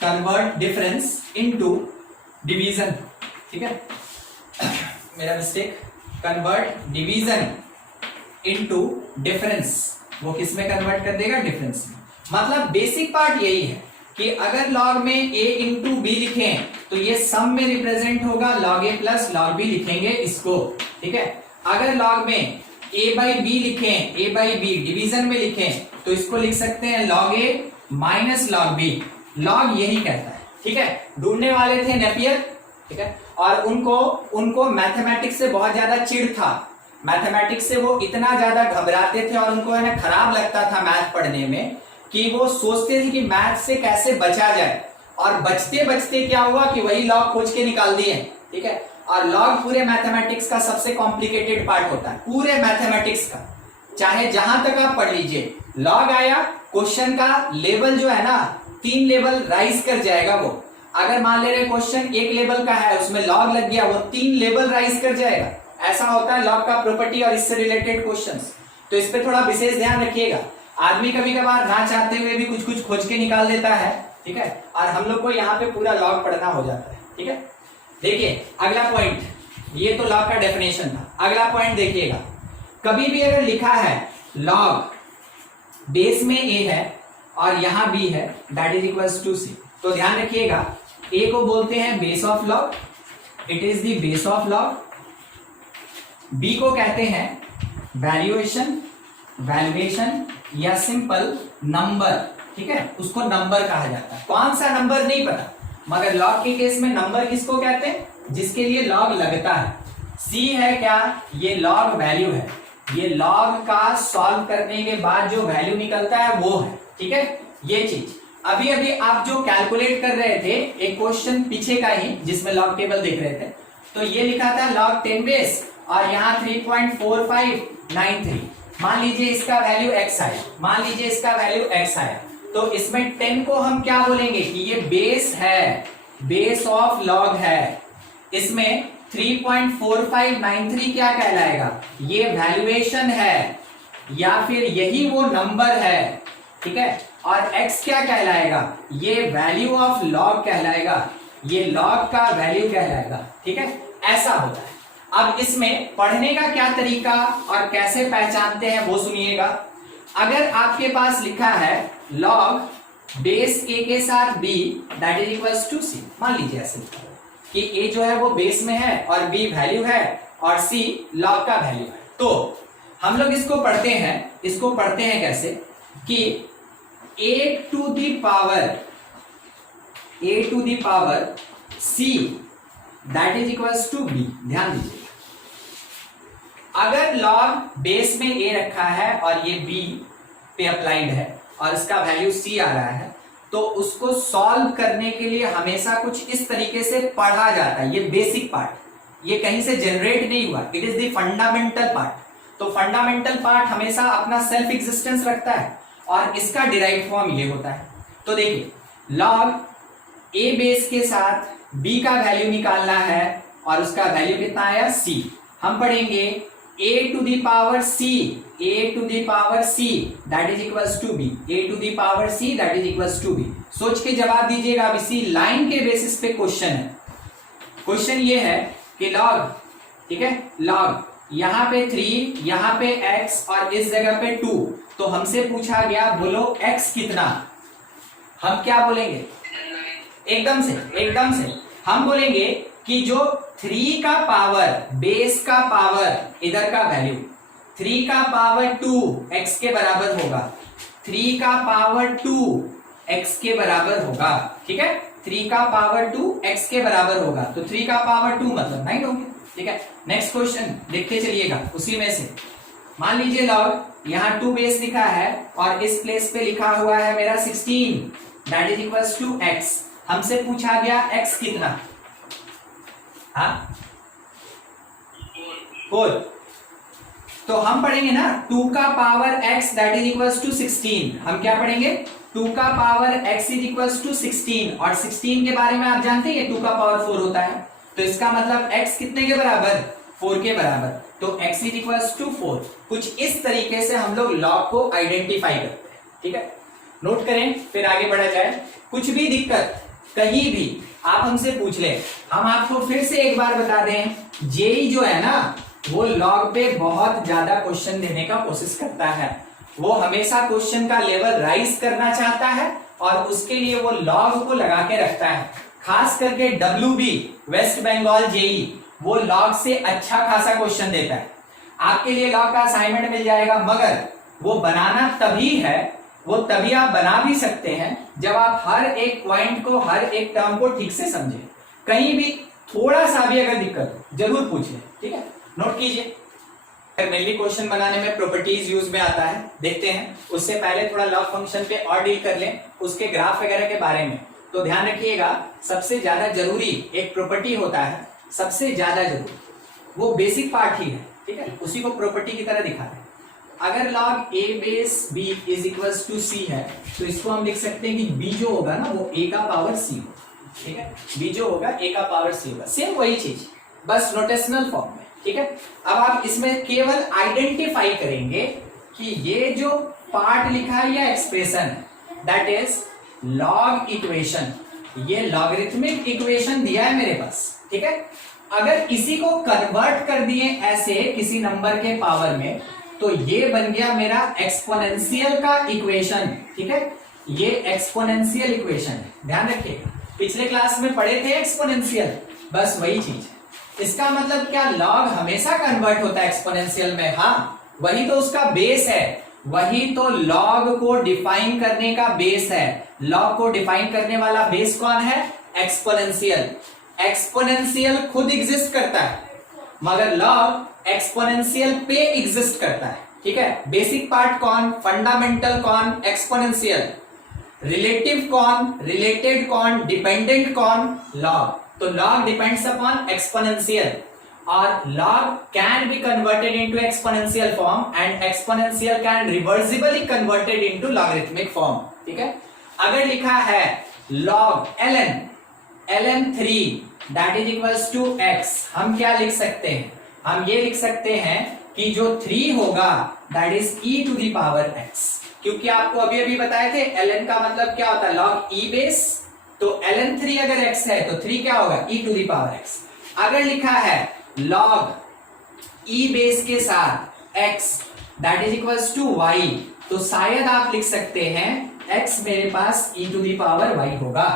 convert difference into division, ठीक है। मेरा mistake, convert division into difference, वो किस में कन्वर्ट कर देगा, डिफरेंस में। मतलब बेसिक पार्ट यही है कि अगर log में a इंटू बी लिखें तो ये सम में रिप्रेजेंट होगा, log a plus log b लिखेंगे इसको, ठीक है। अगर log में a बाई बी लिखें, a बाई बी डिवीजन में लिखें तो इसको लिख सकते हैं log a minus log b, log यही कहता है, ठीक है। ढूंढने वाले थे नेपियर, ठीक है, और उनको मैथमेटिक्स से बहुत ज्यादा चिढ़ था, मैथमेटिक्स से वो इतना ज्यादा घबराते थे और उनको है ना खराब लगता था मैथ पढ़ने में, कि वो सोचते थे कि मैथ से कैसे बचा जाए, और बचते बचते क्या हुआ कि वही लॉग खोज के निकाल दिए, ठीक है। और लॉग पूरे मैथमेटिक्स का सबसे कॉम्प्लिकेटेड पार्ट होता है, पूरे मैथमेटिक्स का, चाहे जहां तक आप पढ़ लीजिए। लॉग आया, क्वेश्चन का लेवल जो है ना 3 लेवल राइज कर जाएगा वो। अगर मान ले रहे क्वेश्चन 1 लेवल का है, उसमें लॉग लग गया, वो 3 लेवल राइज कर जाएगा। ऐसा होता है लॉग का प्रॉपर्टी और इससे रिलेटेड क्वेश्चंस, तो इस पे थोड़ा विशेष ध्यान रखिएगा। आदमी कभी कभार ना चाहते हुए भी कुछ कुछ खोज के निकाल देता है, ठीक है, और हम लोग को यहाँ पे पूरा लॉग पढ़ना हो जाता है, ठीक है। देखिए अगला पॉइंट, ये तो लॉग का डेफिनेशन था। अगला पॉइंट देखिएगा, कभी भी अगर लिखा है लॉग बेस में a है और यहाँ b है, that is equals to c, तो ध्यान रखिएगा a को बोलते हैं base of log, it is the base of log. b को कहते हैं वैल्यूएशन या सिंपल नंबर, ठीक है, उसको नंबर कहा जाता है। कौन सा नंबर नहीं पता, मगर लॉग के केस में नंबर किसको कहते हैं, जिसके लिए लॉग लगता है। c है क्या, ये लॉग वैल्यू है, ये लॉग का सॉल्व करने के बाद जो वैल्यू निकलता है वो है, ठीक है। ये चीज अभी अभी आप जो कैलकुलेट कर रहे थे, एक क्वेश्चन पीछे का ही जिसमें लॉग टेबल देख रहे थे, तो ये लिखा था log 10 बेस और यहाँ 3.4593, मान लीजिए इसका वैल्यू x आया, मान लीजिए इसका वैल्यू x आया, तो इसमें 10 को हम क्या बोलेंगे कि ये बेस है, बेस ऑफ लॉग है। इसमें 3.4593 क्या कहलाएगा, ये वैल्यूएशन है या फिर यही वो नंबर है, ठीक है। और x क्या कहलाएगा, ये वैल्यू ऑफ लॉग कहलाएगा, ये लॉग का वैल्यू कहलाएगा, ठीक है। ऐसा होता है। अब इसमें पढ़ने का क्या तरीका और कैसे पहचानते हैं वो सुनिएगा। अगर आपके पास लिखा है लॉग बेस a के साथ b that is equals to c, मान लीजिए ऐसे लिखा है कि a जो है वो बेस में है और b वैल्यू है और c लॉग का वैल्यू है, तो हम लोग इसको पढ़ते हैं कैसे कि a to the power c that is equals to b। ध्यान दीजिए, अगर लॉग बेस में a रखा है और ये b पे अप्लाइड है और इसका वैल्यू c आ रहा है, तो उसको सॉल्व करने के लिए हमेशा कुछ इस तरीके से पढ़ा जाता है। ये बेसिक पार्ट, ये कहीं से जनरेट नहीं हुआ, it is the fundamental part. तो फंडामेंटल पार्ट हमेशा अपना सेल्फ एग्जिस्टेंस रखता है और इसका डिराइव फॉर्म ये होता है। तो देखिए लॉग ए बेस के साथ बी का वैल्यू निकालना है और उसका वैल्यू कितना आया c। हम पढ़ेंगे a to the power c, a to the power c that is equals to b, a to the power c that is equals to b। सोच के जवाब दीजिएगा। अब इसी लाइन के बेसिस पे क्वेश्चन है। क्वेश्चन ये है कि लॉग, ठीक है, लॉग यहाँ पे 3, यहाँ पे x और इस जगह पे 2, तो हमसे पूछा गया बोलो x कितना। हम क्या बोलेंगे? एकदम से हम बोलेंगे कि जो 3 का पावर, बेस का पावर, इधर का वैल्यू 3 का पावर 2 x के बराबर होगा, 3 का पावर 2 x के बराबर होगा, ठीक है, 3 का पावर 2 x के बराबर होगा। तो 3 का पावर 2 मतलब 9 होंगे, ठीक है। नेक्स्ट क्वेश्चन देखते चलिएगा उसी में से। मान लीजिए लॉग यहाँ 2 बेस लिखा है और इस प्लेस पे लिखा हुआ है मेरा 16 that is equals to x। हमसे पूछा गया x कितना, हाँ 4। तो हम पढ़ेंगे ना 2 का power x that is equals to 16। हम क्या पढ़ेंगे? 2 का power x is equals to 16 और 16 के बारे में आप जानते हैं 2 का पावर 4 होता है। तो इसका मतलब x कितने के बराबर? 4 के बराबर। तो x इज इक्वल्स टू 4। कुछ इस तरीके से हम लोग लॉग को आइडेंटिफाई करते हैं, ठीक है। नोट करें फिर आगे बढ़ा जाए। कुछ भी दिक्कत कहीं भी आप हमसे पूछ ले, हम आपको फिर से एक बार बता दें, जेई जो है ना वो लॉग पे बहुत ज्यादा क्वेश्चन देने का कोशिश करता है। वो हमेशा क्वेश्चन का लेवल राइज करना चाहता है और उसके लिए वो लॉग को लगा के रखता है। खास करके WB वेस्ट बंगाल जेई वो लॉग से अच्छा खासा क्वेश्चन देता है। आपके लिए लॉग का असाइनमेंट मिल जाएगा, मगर वो बनाना तभी है, वो तभी आप बना भी सकते हैं जब आप हर एक पॉइंट को, हर एक टर्म को ठीक से समझें। कहीं भी थोड़ा सा भी अगर दिक्कत हो जरूर पूछें, ठीक है। नोट कीजिए। मेनली क्वेश्चन बनाने में प्रॉपर्टीज यूज में आता है, देखते हैं। उससे पहले थोड़ा लॉग फंक्शन पे और डील कर लें, उसके ग्राफ वगैरह के बारे में। तो ध्यान रखिएगा, सबसे ज्यादा जरूरी एक प्रॉपर्टी होता है, सबसे ज्यादा जरूरी वो बेसिक पार्ट ही है, ठीक है, उसी को प्रॉपर्टी की तरह दिखाते हैं। अगर log a base b is equals to c है तो इसको हम लिख सकते हैं कि b जो होगा ना वो a का पावर c होगा, ठीक है। b जो होगा a का पावर c होगा। सेम वही चीज, बस नोटेशनल फॉर्म में, ठीक है। अब आप इसमें केवल आइडेंटिफाई करेंगे कि ये जो पार्ट लिखा है या एक्सप्रेशन है दैट इज लॉग इक्वेशन। ये लॉगरिथमिक इक्वेशन दिया है मेरे पास, ठीक है। अगर इसी को कन्वर्ट कर दिए ऐसे किसी नंबर के पावर में तो ये बन गया मेरा एक्सपोनेंशियल का इक्वेशन, ठीक है। ये एक्सपोनेंशियल इक्वेशन है, ध्यान रखिएगा। पिछले क्लास में पढ़े थे एक्सपोनेंशियल, बस वही चीज है। इसका मतलब क्या लॉग हमेशा कन्वर्ट होता है एक्सपोनेंशियल में? हाँ, वही तो उसका बेस है, वही तो लॉग को डिफाइन करने का बेस है। लॉग को डिफाइन करने वाला बेस कौन है? एक्सपोनेंशियल। एक्सपोनेंशियल खुद एग्जिस्ट करता है मगर लॉग एक्सपोनेंशियल पे एग्जिस्ट करता है, ठीक है। बेसिक पार्ट कौन? फंडामेंटल कौन? एक्सपोनेंशियल। रिलेटिव कौन? रिलेटेड कौन? डिपेंडेंट कौन? लॉग। तो लॉग डिपेंड्स अपॉन एक्सपोनेंशियल और log can be converted into exponential form and exponential can reversibly converted into logarithmic form, ठीक है। अगर लिखा है log ln 3 that is equals to x, हम क्या लिख सकते हैं? हम ये लिख सकते हैं कि जो 3 होगा that is e to the power x, क्योंकि आपको अभी अभी बताए थे ln का मतलब क्या होता है? log e base. तो ln 3 अगर x है तो 3 क्या होगा? e to the power x। अगर लिखा है log e बेस के साथ x that is equals to y, तो शायद आप लिख सकते हैं x मेरे पास e to the power y होगा।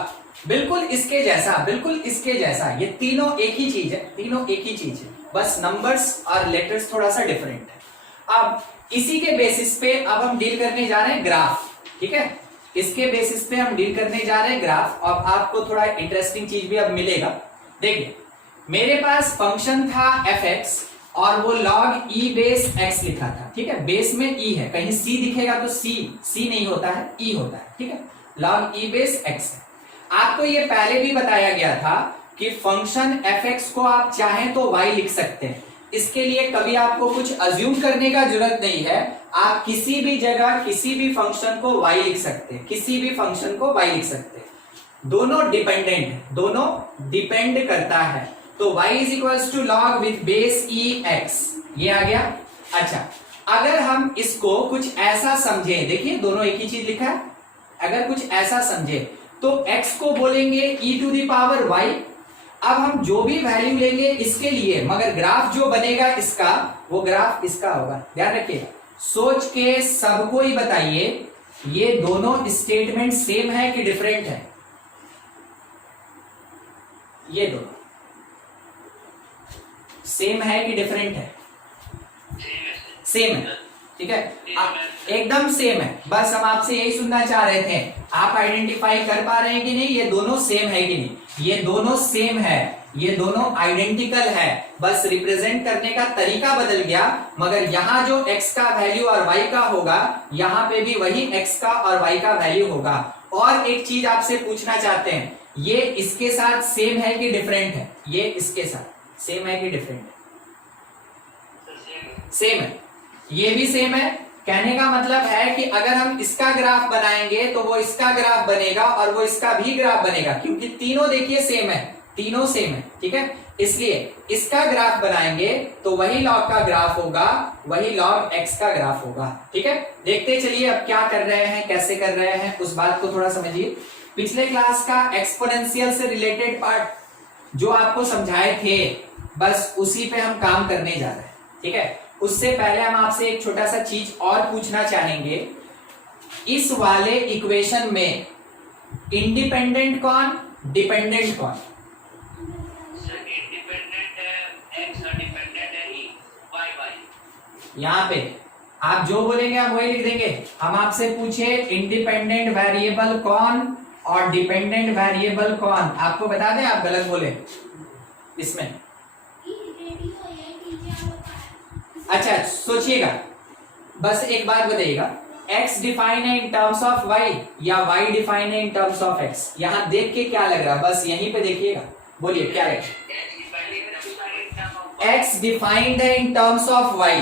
बिल्कुल इसके जैसा, बिल्कुल इसके जैसा। ये तीनों एक ही चीज है, तीनों एक ही चीज है, बस नंबर्स और लेटर्स थोड़ा सा डिफरेंट है। अब इसी के बेसिस पे अब हम डील करने जा रहे हैं ग्राफ, ठीक है। इसके बेसिस पे हम डील करने जा रहे हैं ग्राफ और आपको थोड़ा इंटरेस्टिंग चीज भी अब मिलेगा। देखिए मेरे पास फंक्शन था fx और वो log e बेस x लिखा था, ठीक है। बेस में e है, कहीं c दिखेगा तो c नहीं होता है, e होता है, ठीक है। log e बेस x है। आपको ये पहले भी बताया गया था कि फंक्शन fx को आप चाहें तो y लिख सकते हैं। इसके लिए कभी आपको कुछ अज्यूम करने का जरूरत नहीं है, आप किसी भी जगह किसी भी फंक्शन को y लिख सकते हैं, किसी भी फंक्शन को y लिख सकते हैं। दोनों डिपेंडेंट है, दोनों डिपेंड करता है। तो y is equals to log with base e x, ये आ गया। अच्छा, अगर हम इसको कुछ ऐसा समझे, देखिए दोनों एक ही चीज लिखा है, अगर कुछ ऐसा समझे तो x को बोलेंगे e to the power y। अब हम जो भी वैल्यू लेंगे इसके लिए, मगर ग्राफ जो बनेगा इसका, वो ग्राफ इसका होगा, ध्यान रखिएगा। सोच के सबको ही बताइए ये दोनों स्टेटमेंट सेम है कि डिफरेंट है? ये दोनों सेम है कि डिफरेंट है? सेम है, ठीक है, एकदम सेम है। बस हम आपसे यही सुनना चाह रहे थे, आप आइडेंटिफाई कर पा रहे हैं कि नहीं, ये दोनों सेम है कि नहीं? ये दोनों सेम है, ये दोनों आइडेंटिकल है, बस रिप्रेजेंट करने का तरीका बदल गया। मगर यहां जो x का वैल्यू और y का होगा, यहां पे भी वही x का और y का वैल्यू होगा। और एक चीज आपसे पूछना चाहते हैं, ये इसके साथ सेम है कि डिफरेंट है? ये इसके साथ सेम है कि डिफरेंट है? सेम है, ये भी सेम है। कहने का मतलब है कि अगर हम इसका ग्राफ बनाएंगे तो वो इसका ग्राफ बनेगा और वो इसका भी ग्राफ बनेगा, क्योंकि तीनों देखिए सेम है, तीनों सेम है, ठीक है। इसलिए इसका ग्राफ बनाएंगे तो वही लॉग का ग्राफ होगा, वही लॉग एक्स का ग्राफ होगा, ठीक है। देखते चलिए अब क्या कर रहे हैं, कैसे कर रहे हैं, उस बात को थोड़ा समझिए। पिछले क्लास का एक्सपोनेंशियल से रिलेटेड पार्ट जो आपको समझाए थे, बस उसी पे हम काम करने जा रहे हैं, ठीक है। उससे पहले हम आपसे एक छोटा सा चीज और पूछना चाहेंगे, इस वाले इक्वेशन में इंडिपेंडेंट कौन, डिपेंडेंट कौन? इंडिपेंडेंट है एक्स और डिपेंडेंट है ही वाई वाई। यहाँ पे आप जो बोलेंगे हम वही लिख देंगे। हम आपसे पूछे इंडिपेंडेंट वेरिएबल कौन और डिपेंडेंट वेरिएबल कौन, आपको बता दें, आप गलत बोले इसमें। अच्छा सोचिएगा, बस एक बात बताइएगा, x डिफाइन है इन टर्म्स ऑफ y या y डिफाइन है इन टर्म्स ऑफ x? यहां देख के क्या लग रहा है, बस यहीं पे देखिएगा, बोलिए क्या है? x डिफाइंड है इन टर्म्स ऑफ y,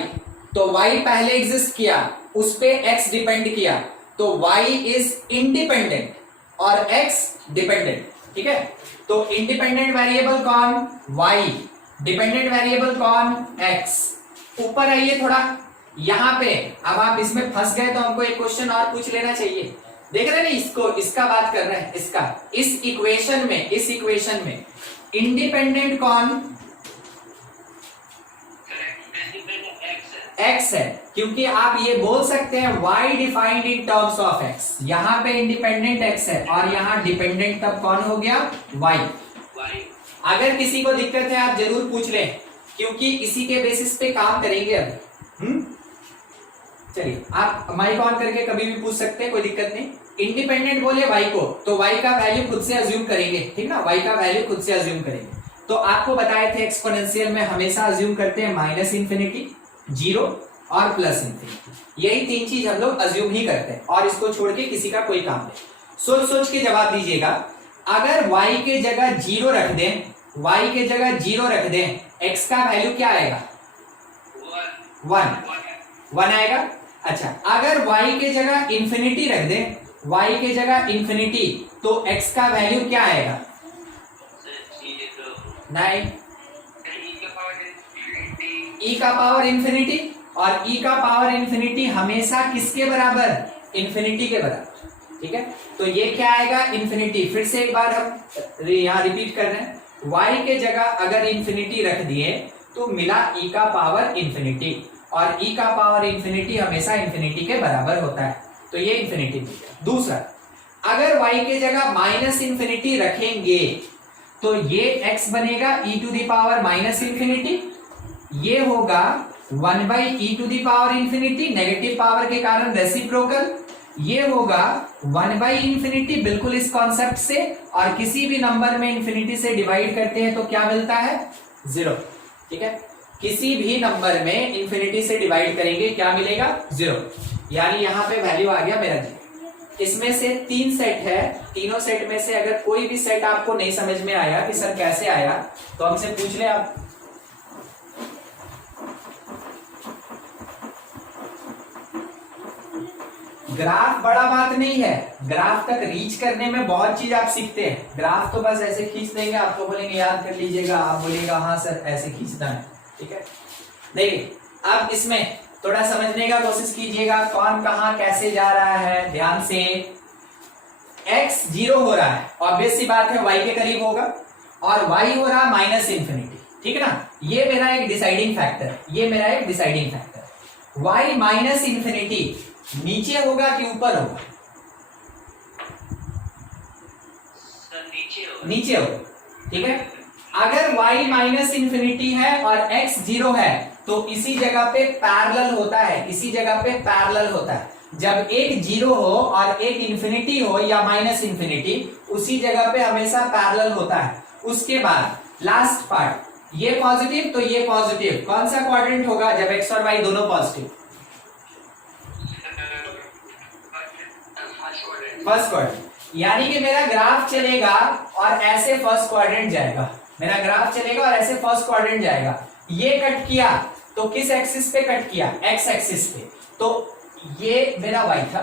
तो y पहले एग्जिस्ट किया, उस पे x डिपेंड किया, तो y इज इंडिपेंडेंट और x डिपेंडेंट, ठीक है। तो इंडिपेंडेंट वेरिएबल कौन, y, डिपेंडेंट वेरिएबल कौन, x। ऊपर आइए थोड़ा, यहां पे अब आप इसमें फंस गए तो हमको एक क्वेश्चन और पूछ लेना चाहिए। देख रहे हैं ना इसको, इसका बात कर रहे हैं, इसका, इस इक्वेशन में इंडिपेंडेंट कौन, x है, क्योंकि आप ये बोल सकते हैं y defined in terms of x। यहां पे इंडिपेंडेंट x है और यहां डिपेंडेंट तब कौन हो गया, y। अगर किसी को दिक्कत है आप जरूर पूछ लें, क्योंकि इसी के बेसिस पे काम करेंगे अभी। चलिए आप माइक ऑन करके कभी भी पूछ सकते हैं, कोई दिक्कत नहीं। इंडिपेंडेंट बोले y को, तो y का वैल्यू खुद से अज्यूम करेंगे, ठीक ना, y का वैल्यू खुद से अज्यूम करेंगे। तो आपको बताए थे एक्सपोनेंशियल में हमेशा अज्यूम करते हैं माइनस इंफिनिटी, जीरो और प्लस इंफिनिटी, यही तीन चीज हम लोग अज्यूम ही करते हैं, और इसको छोड़ के किसी का कोई काम नहीं। सोच सोच के जवाब दीजिएगा। अगर y के जगह जीरो रख दें, y के जगह जीरो रख दें, x का वैल्यू क्या आएगा, वन आएगा। अच्छा, अगर y के जगह इंफिनिटी रख दें, y के जगह इंफिनिटी, तो x का वैल्यू क्या आएगा, नहीं, e का पावर इंफिनिटी, और e का पावर इंफिनिटी हमेशा किसके बराबर, इंफिनिटी के बराबर, ठीक है। तो ये क्या आएगा, इंफिनिटी। फिर से एक बार हम यहाँ रिपीट कर रहे हैं, y के जगह अगर इंफिनिटी रख दिए तो मिला e का पावर इंफिनिटी, और e का पावर इंफिनिटी हमेशा इंफिनिटी के बराबर होता है, तो ये इंफिनिटी मिल गया। दूसरा, अगर y के जगह माइनस इंफिनिटी रखेंगे तो ये x बनेगा e to the power minus infinity, ये होगा 1/e to the power infinity, negative power के कारण रेसिप्रोकल, ये होगा 1/इंफिनिटी, बिल्कुल इस कॉन्सेप्ट से, और किसी भी नंबर में इंफिनिटी से डिवाइड करते हैं तो क्या मिलता है, जीरो, ठीक है। किसी भी नंबर में इंफिनिटी से डिवाइड करेंगे क्या मिलेगा, जीरो, यानी यहाँ पे वैल्यू आ गया मेरा जीरो। इसमें से तीन सेट है, तीनों सेट में से अगर कोई भी सेट आपको नहीं समझ में आया कि सर कैसे आया, तो हमसे पूछ ले आप। ग्राफ बड़ा बात नहीं है, ग्राफ तक रीच करने में बहुत चीज आप सीखते हैं। ग्राफ तो बस ऐसे खींच देंगे, आपको बोलेंगे याद कर लीजिएगा, आप बोलेगा हाँ सर ऐसे खींचना है, ठीक है। देखिए अब इसमें थोड़ा समझने का कोशिश कीजिएगा, कौन कहां कैसे जा रहा है। ध्यान से, x 0 हो रहा है, ऑब्वियस सी बात है y के करीब होगा, और y हो रहा है माइनस इंफिनिटी, ठीक है ना। ये मेरा एक डिसाइडिंग फैक्टर, ये मेरा एक deciding factor. y minus infinity नीचे होगा कि ऊपर होगा? नीचे होगा, ठीक है। अगर y माइनस इंफिनिटी है और x 0 है तो इसी जगह पे पैरेलल होता है, इसी जगह पे पैरेलल होता है। जब एक 0 हो और एक इंफिनिटी हो या माइनस इंफिनिटी, उसी जगह पे हमेशा पैरेलल होता है। उसके बाद लास्ट पार्ट, ये पॉजिटिव तो ये पॉजिटिव, कौन सा क्वाड्रेंट होगा जब x और y दोनों पॉजिटिव? First quadrant. यानी कि मेरा ग्राफ चलेगा और ऐसे फर्स्ट क्वाड्रेंट जाएगा, मेरा ग्राफ चलेगा और ऐसे फर्स्ट क्वाड्रेंट जाएगा। ये कट किया तो किस एक्सिस पे कट किया? एक्स एक्सिस पे। तो ये मेरा y था,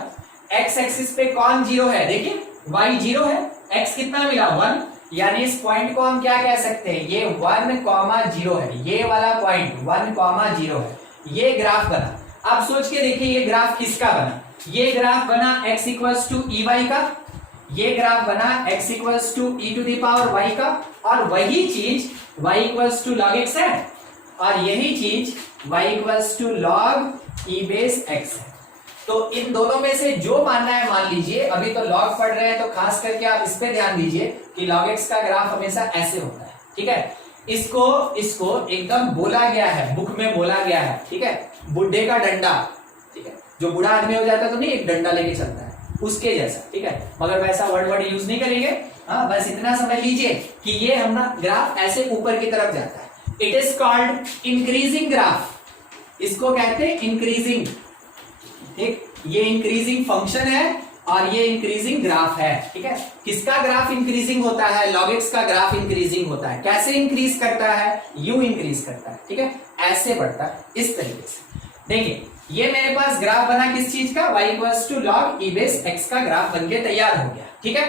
x एक्सिस पे कौन 0 है? देखिए y 0 है, x कितना मिला? 1। यानी इस पॉइंट को हम क्या कह सकते हैं? ये 1,0 है, ये वाला पॉइंट 1,0 है। ये ग्राफ बना। अब सोच के देखिए ये ग्राफ किसका बना? ये ग्राफ बना x equals to e y का, ये ग्राफ बना x equals to e to the power y का, और वही चीज y equals to log x है, और यही चीज y equals to log e base x है। तो इन दोनों में से जो मानना है मान लीजिए। अभी तो log पढ़ रहे हैं तो खास करके आप इस पे ध्यान दीजिए कि log x का ग्राफ हमेशा ऐसे होता है, ठीक है। इसको एकदम बोला गया है, बुक में बोला गया है, ठीक है। बुढ़े का डंडा, ठीक है, जो बूढ़ा आदमी हो जाता है तो नहीं एक डंडा लेके चलता है, उसके जैसा, ठीक है। मगर वैसा वर्ड यूज नहीं करेंगे। हाँ, बस इतना समझ लीजिए कि ये हमारा ग्राफ ऐसे ऊपर की तरफ जाता है। It is called increasing graph, इसको कहते हैं इंक्रीजिंग, ठीक। ये इंक्रीजिंग फंक्शन है और ये इंक्रीजिंग ग्राफ है, ठीक है। किसका ग्राफ इंक्रीजिंग होता है? log x का ग्राफ इंक्रीजिंग होता है। कैसे इंक्रीज करता है? यू इंक्रीज करता है, ठीक है, ऐसे बढ़ता है, इस तरीके से। देखिए ये मेरे पास ग्राफ बना किस चीज का? y equals to log e base x का ग्राफ बनके तैयार हो गया, ठीक है।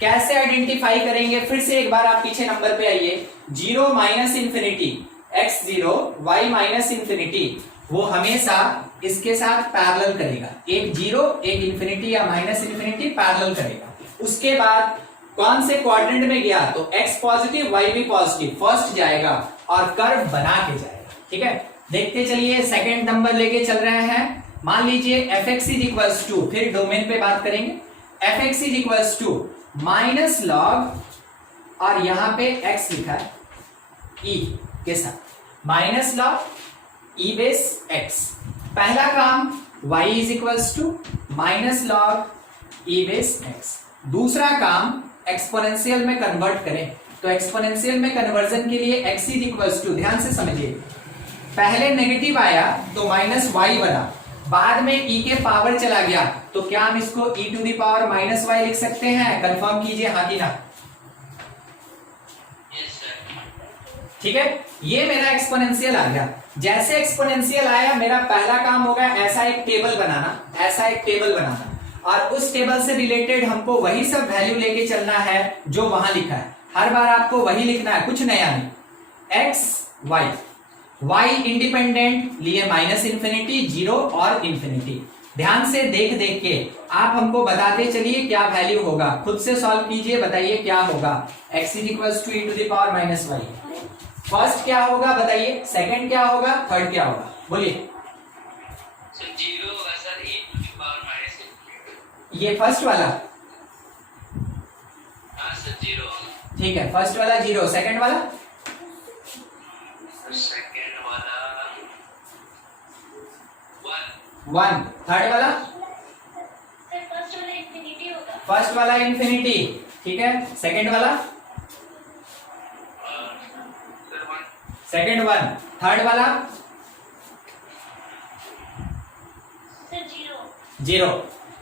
कैसे आइडेंटिफाई करेंगे? फिर से एक बार आप पीछे नंबर पे आइए। 0 minus infinity, x 0 y minus infinity, वो हमेशा इसके साथ पैरेलल करेगा। एक 0 एक इंफिनिटी या माइनस इंफिनिटी पैरेलल करेगा। उसके बाद कौन से क्वाड्रेंट में गया? तो x पॉजिटिव y भी पॉजिटिव, फर्स्ट जाएगा और कर्व बना के जाएगा, ठीक है। देखते चलिए, सेकंड नंबर लेके चल रहे हैं। मान लीजिए fx इज इक्वल्स टू, फिर डोमेन पे बात करेंगे। fx is equals to minus log, और यहां पे x लिखा है e के साथ, minus log e base x। पहला काम y is equals to minus log e base x। दूसरा काम एक्सपोनेंशियल में कन्वर्ट करें, तो एक्सपोनेंशियल में कन्वर्जन के लिए x इज इक्वल्स टू, ध्यान से समझिए, पहले नेगेटिव आया तो माइनस y बना, बाद में e के पावर चला गया, तो क्या हम इसको e to the power minus y लिख सकते हैं? कंफर्म कीजिए हाँ कि ना। ठीक है, ये मेरा एक्सपोनेंशियल आ गया। जैसे एक्सपोनेंशियल आया, मेरा पहला काम होगा ऐसा एक टेबल बनाना, ऐसा एक टेबल बनाना, और उस टेबल से रिलेटेड हमको वही सब वैल्यू लेके चलना है जो वहां लिखा है। हर बार आपको वही लिखना है, कुछ नया नहीं। x y, y इंडिपेंडेंट लिए माइनस इंफिनिटी, 0 और इंफिनिटी। ध्यान से देख देख के आप हमको बताते चलिए क्या वैल्यू होगा, खुद से सॉल्व कीजिए, बताइए क्या होगा। x is equal to e to the power minus y. First क्या होगा बताइए, सेकंड क्या होगा, थर्ड क्या होगा, बोलिए। जीरो होगा sir, e to the power minus, ये फर्स्ट वाला, हाँ सर 0 होगा। ठीक है, फर्स्ट वाला 0, सेकंड वाला सेकंड वाला 1, थर्ड वाला, सर फर्स्ट वाला इंफिनिटी होगा। फर्स्ट वाला इंफिनिटी, ठीक है, सेकंड वाला सेकंड 1, थर्ड वाला सर 0। 0।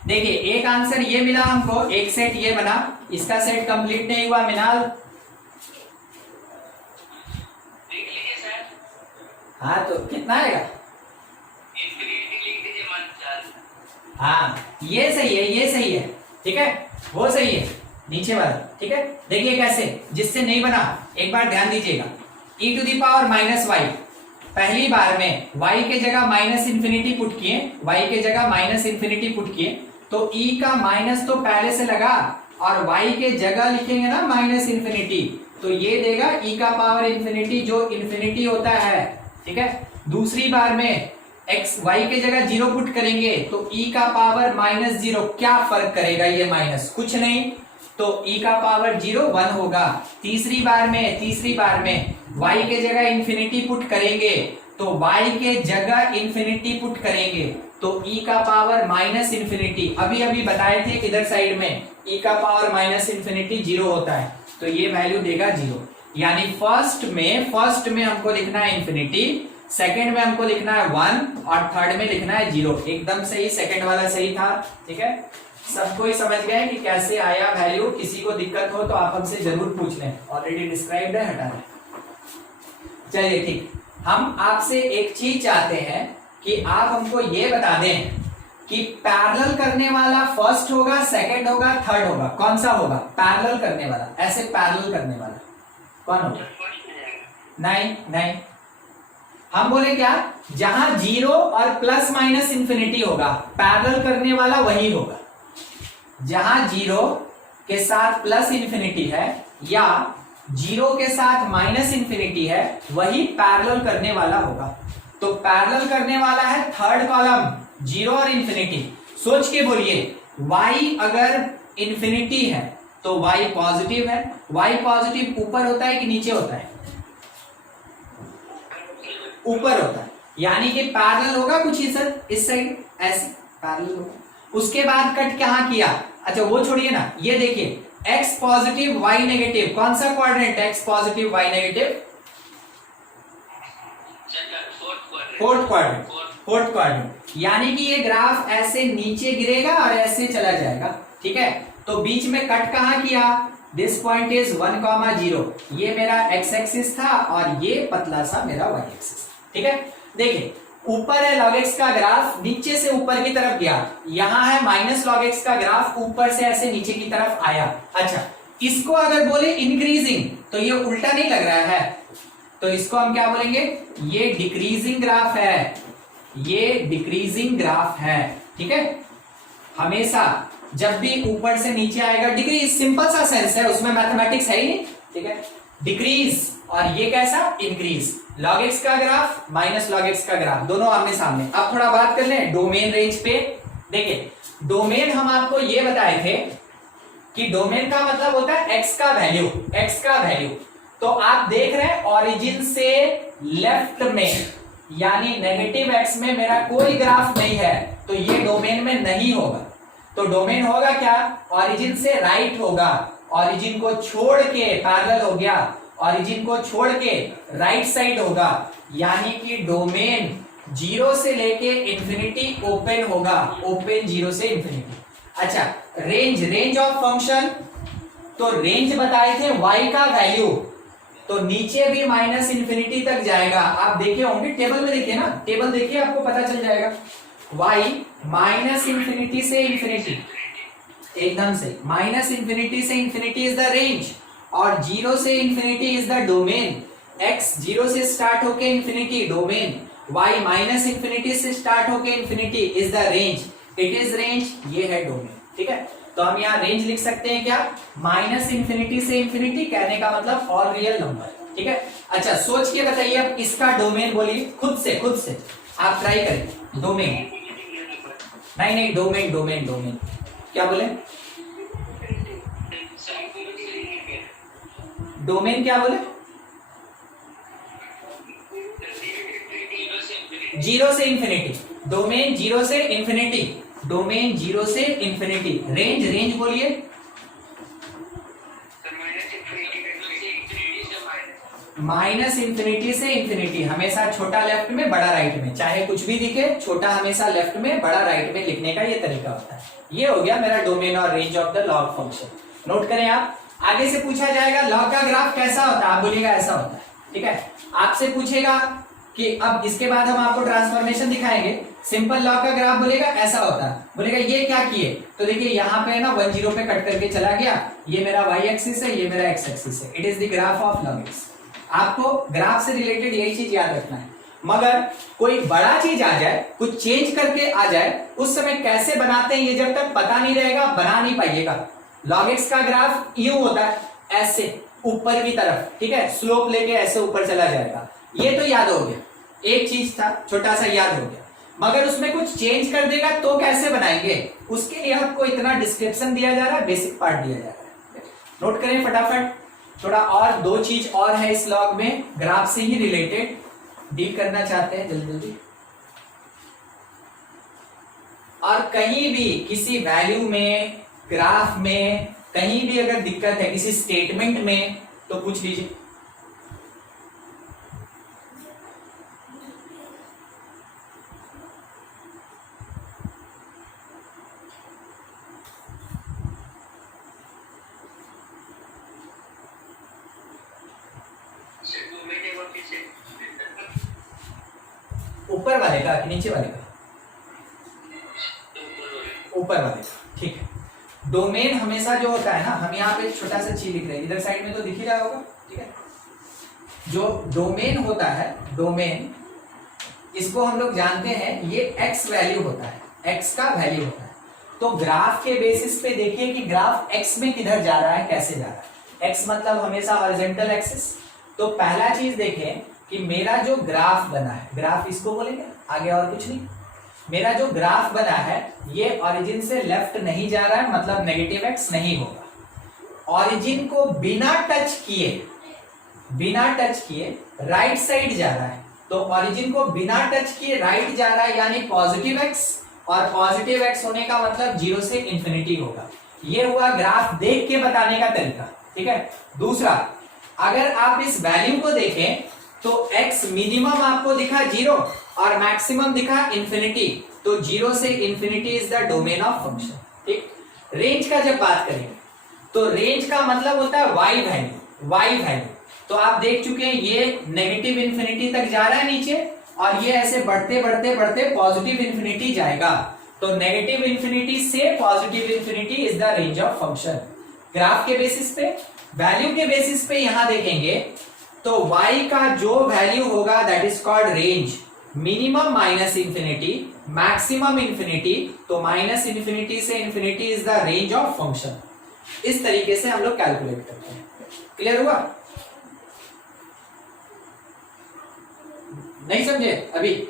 देखिए एक आंसर ये मिला हमको, एक सेट ये बना, इसका सेट कंप्लीट नहीं हुआ मिनाल। देख लीजिए सर, हाँ तो कितना आएगा? इंफिनिटी लिख दीजिए, मान 4। हाँ ये सही है, ये सही है, ठीक है, वो सही है नीचे वाला, ठीक है। देखिए कैसे, जिससे नहीं बना एक बार ध्यान दीजिएगा, e to the power minus y, पहली बार में y के जगह माइनस इंफिनिटी पुट किए, y के जगह माइनस इंफिनिटी पुट किए, तो e का माइनस तो पहले से लगा और y के जगह लिखेंगे ना माइनस इंफिनिटी, तो ये देगा e का पावर इंफिनिटी जो इंफिनिटी होता है, ठीक है। दूसरी बार में x y के जगह जीरो पुट करेंगे तो e का पावर माइनस जीरो, क्या फर्क करेगा ये माइनस, कुछ नहीं, तो e का पावर जीरो 1 होगा। तीसरी बार में y के जगह इंफिनिटी पुट करेंगे तो y के जगह इंफिनिटी पुट करेंगे तो e का पावर माइनस इंफिनिटी, अभी बताए थे इधर साइड में e का पावर माइनस इंफिनिटी जीरो होता है, तो ये वैल्यू देगा जीरो। यानी फर्स्ट में हमको लिखना है इंफिनिटी, सेकंड में हमको लिखना है 1 और थर्ड में लिखना है जीरो। एकदम सही, सेकंड वाला सही था, ठीक है। सबको ही समझ गए कि कैसे आया वैल्यू, किसी को दिक्कत हो तो आप हमसे जरूर पूछ लें, ऑलरेडी डिस्क्राइब्ड है, हटा दें। चलिए ठीक, हम आपसे एक चीज चाहते हैं कि आप हमको ये बता दें कि पैरेलल करने वाला फर्स्ट होगा, सेकंड होगा, थर्ड होगा, कौन सा होगा पैरेलल करने वाला, ऐसे पैरेलल करने वाला कौन होगा? नहीं, हम बोले क्या, जहां जीरो और प्लस माइनस इंफिनिटी होगा पैरेलल करने वाला वही होगा। जहां जीरो के साथ प्लस इंफिनिटी है या जीरो के साथ माइनस इंफिनिटी है वही पैरेलल करने वाला होगा। तो पैरेलल करने वाला है थर्ड कॉलम, जीरो और इंफिनिटी। सोच के बोलिए, y अगर इंफिनिटी है तो y पॉजिटिव है, y पॉजिटिव ऊपर होता है कि नीचे होता है? ऊपर होता है, यानी कि पैरेलल होगा कुछ इस साइड ऐसे पैरेलल होगा। उसके बाद कट कहां किया, अच्छा वो छोड़िए ना, ये देखिए x पॉजिटिव y नेगेटिव, कौन सा क्वाड्रेंट है x positive y negative? Fourth quadrant, यानी कि ये ग्राफ ऐसे नीचे गिरेगा और ऐसे चला जाएगा, ठीक है। तो बीच में कट कहां किया, दिस पॉइंट इज 1, 0, ये मेरा x एक्सिस था और ये पतला सा मेरा y एक्सिस, ठीक है। देखिए ऊपर है log x का ग्राफ, नीचे से ऊपर की तरफ गया, यहां है माइनस log x का ग्राफ, ऊपर से ऐसे नीचे की तरफ आया। अच्छा, इसको अगर बोले इंक्रीजिंग तो ये उल्टा नहीं लग रहा है, तो इसको हम क्या बोलेंगे, ये डिक्रीजिंग ग्राफ है, ये डिक्रीजिंग ग्राफ है, ठीक है। हमेशा जब भी ऊपर से नीचे आएगा डिक्रीज, सिंपल सा सेंस है, उसमें मैथमेटिक्स है ही नहीं, ठीक है। डिक्रीज और ये कैसा, इंक्रीज, log x का ग्राफ माइनस log x का ग्राफ, दोनों आमने सामने। अब थोड़ा बात कर लें डोमेन रेंज पे। देखिए डोमेन हम आपको ये बताए थे कि डोमेन का मतलब होता है x का वैल्यू, तो आप देख रहे हैं ओरिजिन से लेफ्ट में यानी नेगेटिव x में मेरा कोई ग्राफ नहीं है, तो ये डोमेन में नहीं होगा। तो डोमेन होगा क्या, ओरिजिन से राइट होगा, ओरिजिन को छोड़ के पैरेलल हो गया, ओरिजिन को छोड़ के राइट साइड होगा, यानी कि डोमेन जीरो से लेके इंफिनिटी ओपन होगा, ओपन जीरो से इंफिनिटी। अच्छा, रेंज ऑफ फंक्शन, तो रेंज बताए थे y का वैल्यू, तो नीचे भी माइनस इंफिनिटी तक जाएगा। आप देखे होंगे टेबल में, देखिए ना, टेबल देखिए आपको पता चल जाएगा, y माइनस इंफिनिटी से इंफिनिटी, एकदम से माइनस इंफिनिटी से इंफिनिटी इज द रेंज और जीरो से infinity is the domain. x zero से स्टार्ट होके infinity domain, y minus infinity से स्टार्ट होके infinity is the range, it is range, ये है डोमेन, ठीक है। तो हम यहाँ रेंज लिख सकते हैं क्या, माइनस इंफिनिटी से इंफिनिटी, कहने का मतलब ऑल रियल नंबर, ठीक है। अच्छा सोच के बताइए अब इसका डोमेन बोलिए, खुद से आप ट्राई करें, डोमेन नहीं डोमेन क्या बोले, डोमेन क्या बोले, जीरो से इंफिनिटी, डोमेन जीरो से इंफिनिटी, डोमेन जीरो से इंफिनिटी। रेंज बोलिए, माइनस इंफिनिटी से इंफिनिटी, हमेशा छोटा लेफ्ट में बड़ा राइट में, चाहे कुछ भी दिखे, छोटा हमेशा लेफ्ट में बड़ा राइट में लिखने का ये तरीका होता है। ये हो गया मेरा डोमेन और range of the log function. Note करें आप, आगे से पूछा जाएगा लॉग का ग्राफ कैसा होता है, आप बोलिएगा ऐसा होता है, ठीक है। आपसे पूछेगा कि अब इसके बाद हम आपको ट्रांसफॉर्मेशन दिखाएंगे, सिंपल लॉ का ग्राफ बोलेगा ऐसा होता है, बोलेगा ये क्या किए, तो देखिए यहाँ पे ना 10 पे कट करके चला गया, ये मेरा y एक्सिस है, ये मेरा x एक्सिस है, it is the graph of log x। आपको ग्राफ से रिलेटेड यही चीज याद रखना है। मगर कोई बड़ा चीज आ जाए, कुछ चेंज करके आ जाए, उस समय कैसे बनाते हैं ये जब तक पता नहीं रहेगा बना नहीं पाइएगा। log x का ग्राफ यूं होता है, ऐसे ऊपर की तरफ, ठीक है, स्लोप लेके ऐसे ऊपर चला जाएगा, ये तो याद हो गया, एक चीज था छोटा सा याद हो गया। मगर उसमें कुछ चेंज कर देगा तो कैसे बनाएंगे, उसके लिए आपको इतना डिस्क्रिप्शन दिया जा रहा है, बेसिक पार्ट दिया जा रहा है। नोट करें फटाफट। थोड़ा और दो चीज और है इस लॉग में, ग्राफ से ही रिलेटेड डील करना चाहते हैं जल्दी जल्दी। और कहीं भी किसी वैल्यू में, ग्राफ में कहीं भी अगर दिक्कत है किसी स्टेटमेंट में तो पूछ लीजिए। ऊपर वाले का कि नीचे वाले का? ऊपर वाले का, ठीक है। डोमेन हमेशा जो होता है ना, हम यहाँ पे छोटा सा चीज लिख रहे हैं, इधर साइड में तो दिख ही रहा होगा, ठीक है। जो डोमेन होता है, डोमेन, इसको हम लोग जानते हैं ये x वैल्यू होता है, x का वैल्यू होता है। तो ग्राफ के बेसिस पे देखिए कि ग्राफ x में किधर जा रहा है, कैसे जा रहा है। x मतलब हमेशा हॉरिजॉन्टल एक्सिस। तो पहला चीज देखें कि मेरा जो ग्राफ बना है, ग्राफ इसको बोलेंगे, आगे और कुछ नहीं। मेरा जो ग्राफ बना है ये ओरिजिन से लेफ्ट नहीं जा रहा है, मतलब नेगेटिव x नहीं होगा। ओरिजिन को बिना टच किए राइट साइड जा रहा है, तो ओरिजिन को बिना टच किए राइट जा रहा है, यानी पॉजिटिव x, और पॉजिटिव x होने का मतलब 0 से इंफिनिटी होगा। ये हुआ ग्राफ देख के बताने का तरीका, ठीक है। दूसरा, अगर आप इस वैल्यू को देखें तो x मिनिमम आपको दिखा 0 और मैक्सिमम दिखा इंफिनिटी, तो 0 से infinity is the domain of function, ठीक। रेंज का जब बात करेंगे तो रेंज का मतलब होता है y वैल्यू। तो आप देख चुके हैं ये नेगेटिव इंफिनिटी तक जा रहा है नीचे, और ये ऐसे बढ़ते बढ़ते बढ़ते पॉजिटिव इंफिनिटी जाएगा। तो नेगेटिव इंफिनिटी से positive infinity is the range of function. Graph के बेसिस पे, वैल्यू के बेसिस पे यहां देखेंगे तो y का जो वैल्यू होगा that is called range. Minimum minus infinity, maximum infinity, तो माइनस इंफिनिटी से infinity is the range of function. इस तरीके से हम लोग कैलकुलेट करते हैं। क्लियर हुआ? नहीं समझे अभी?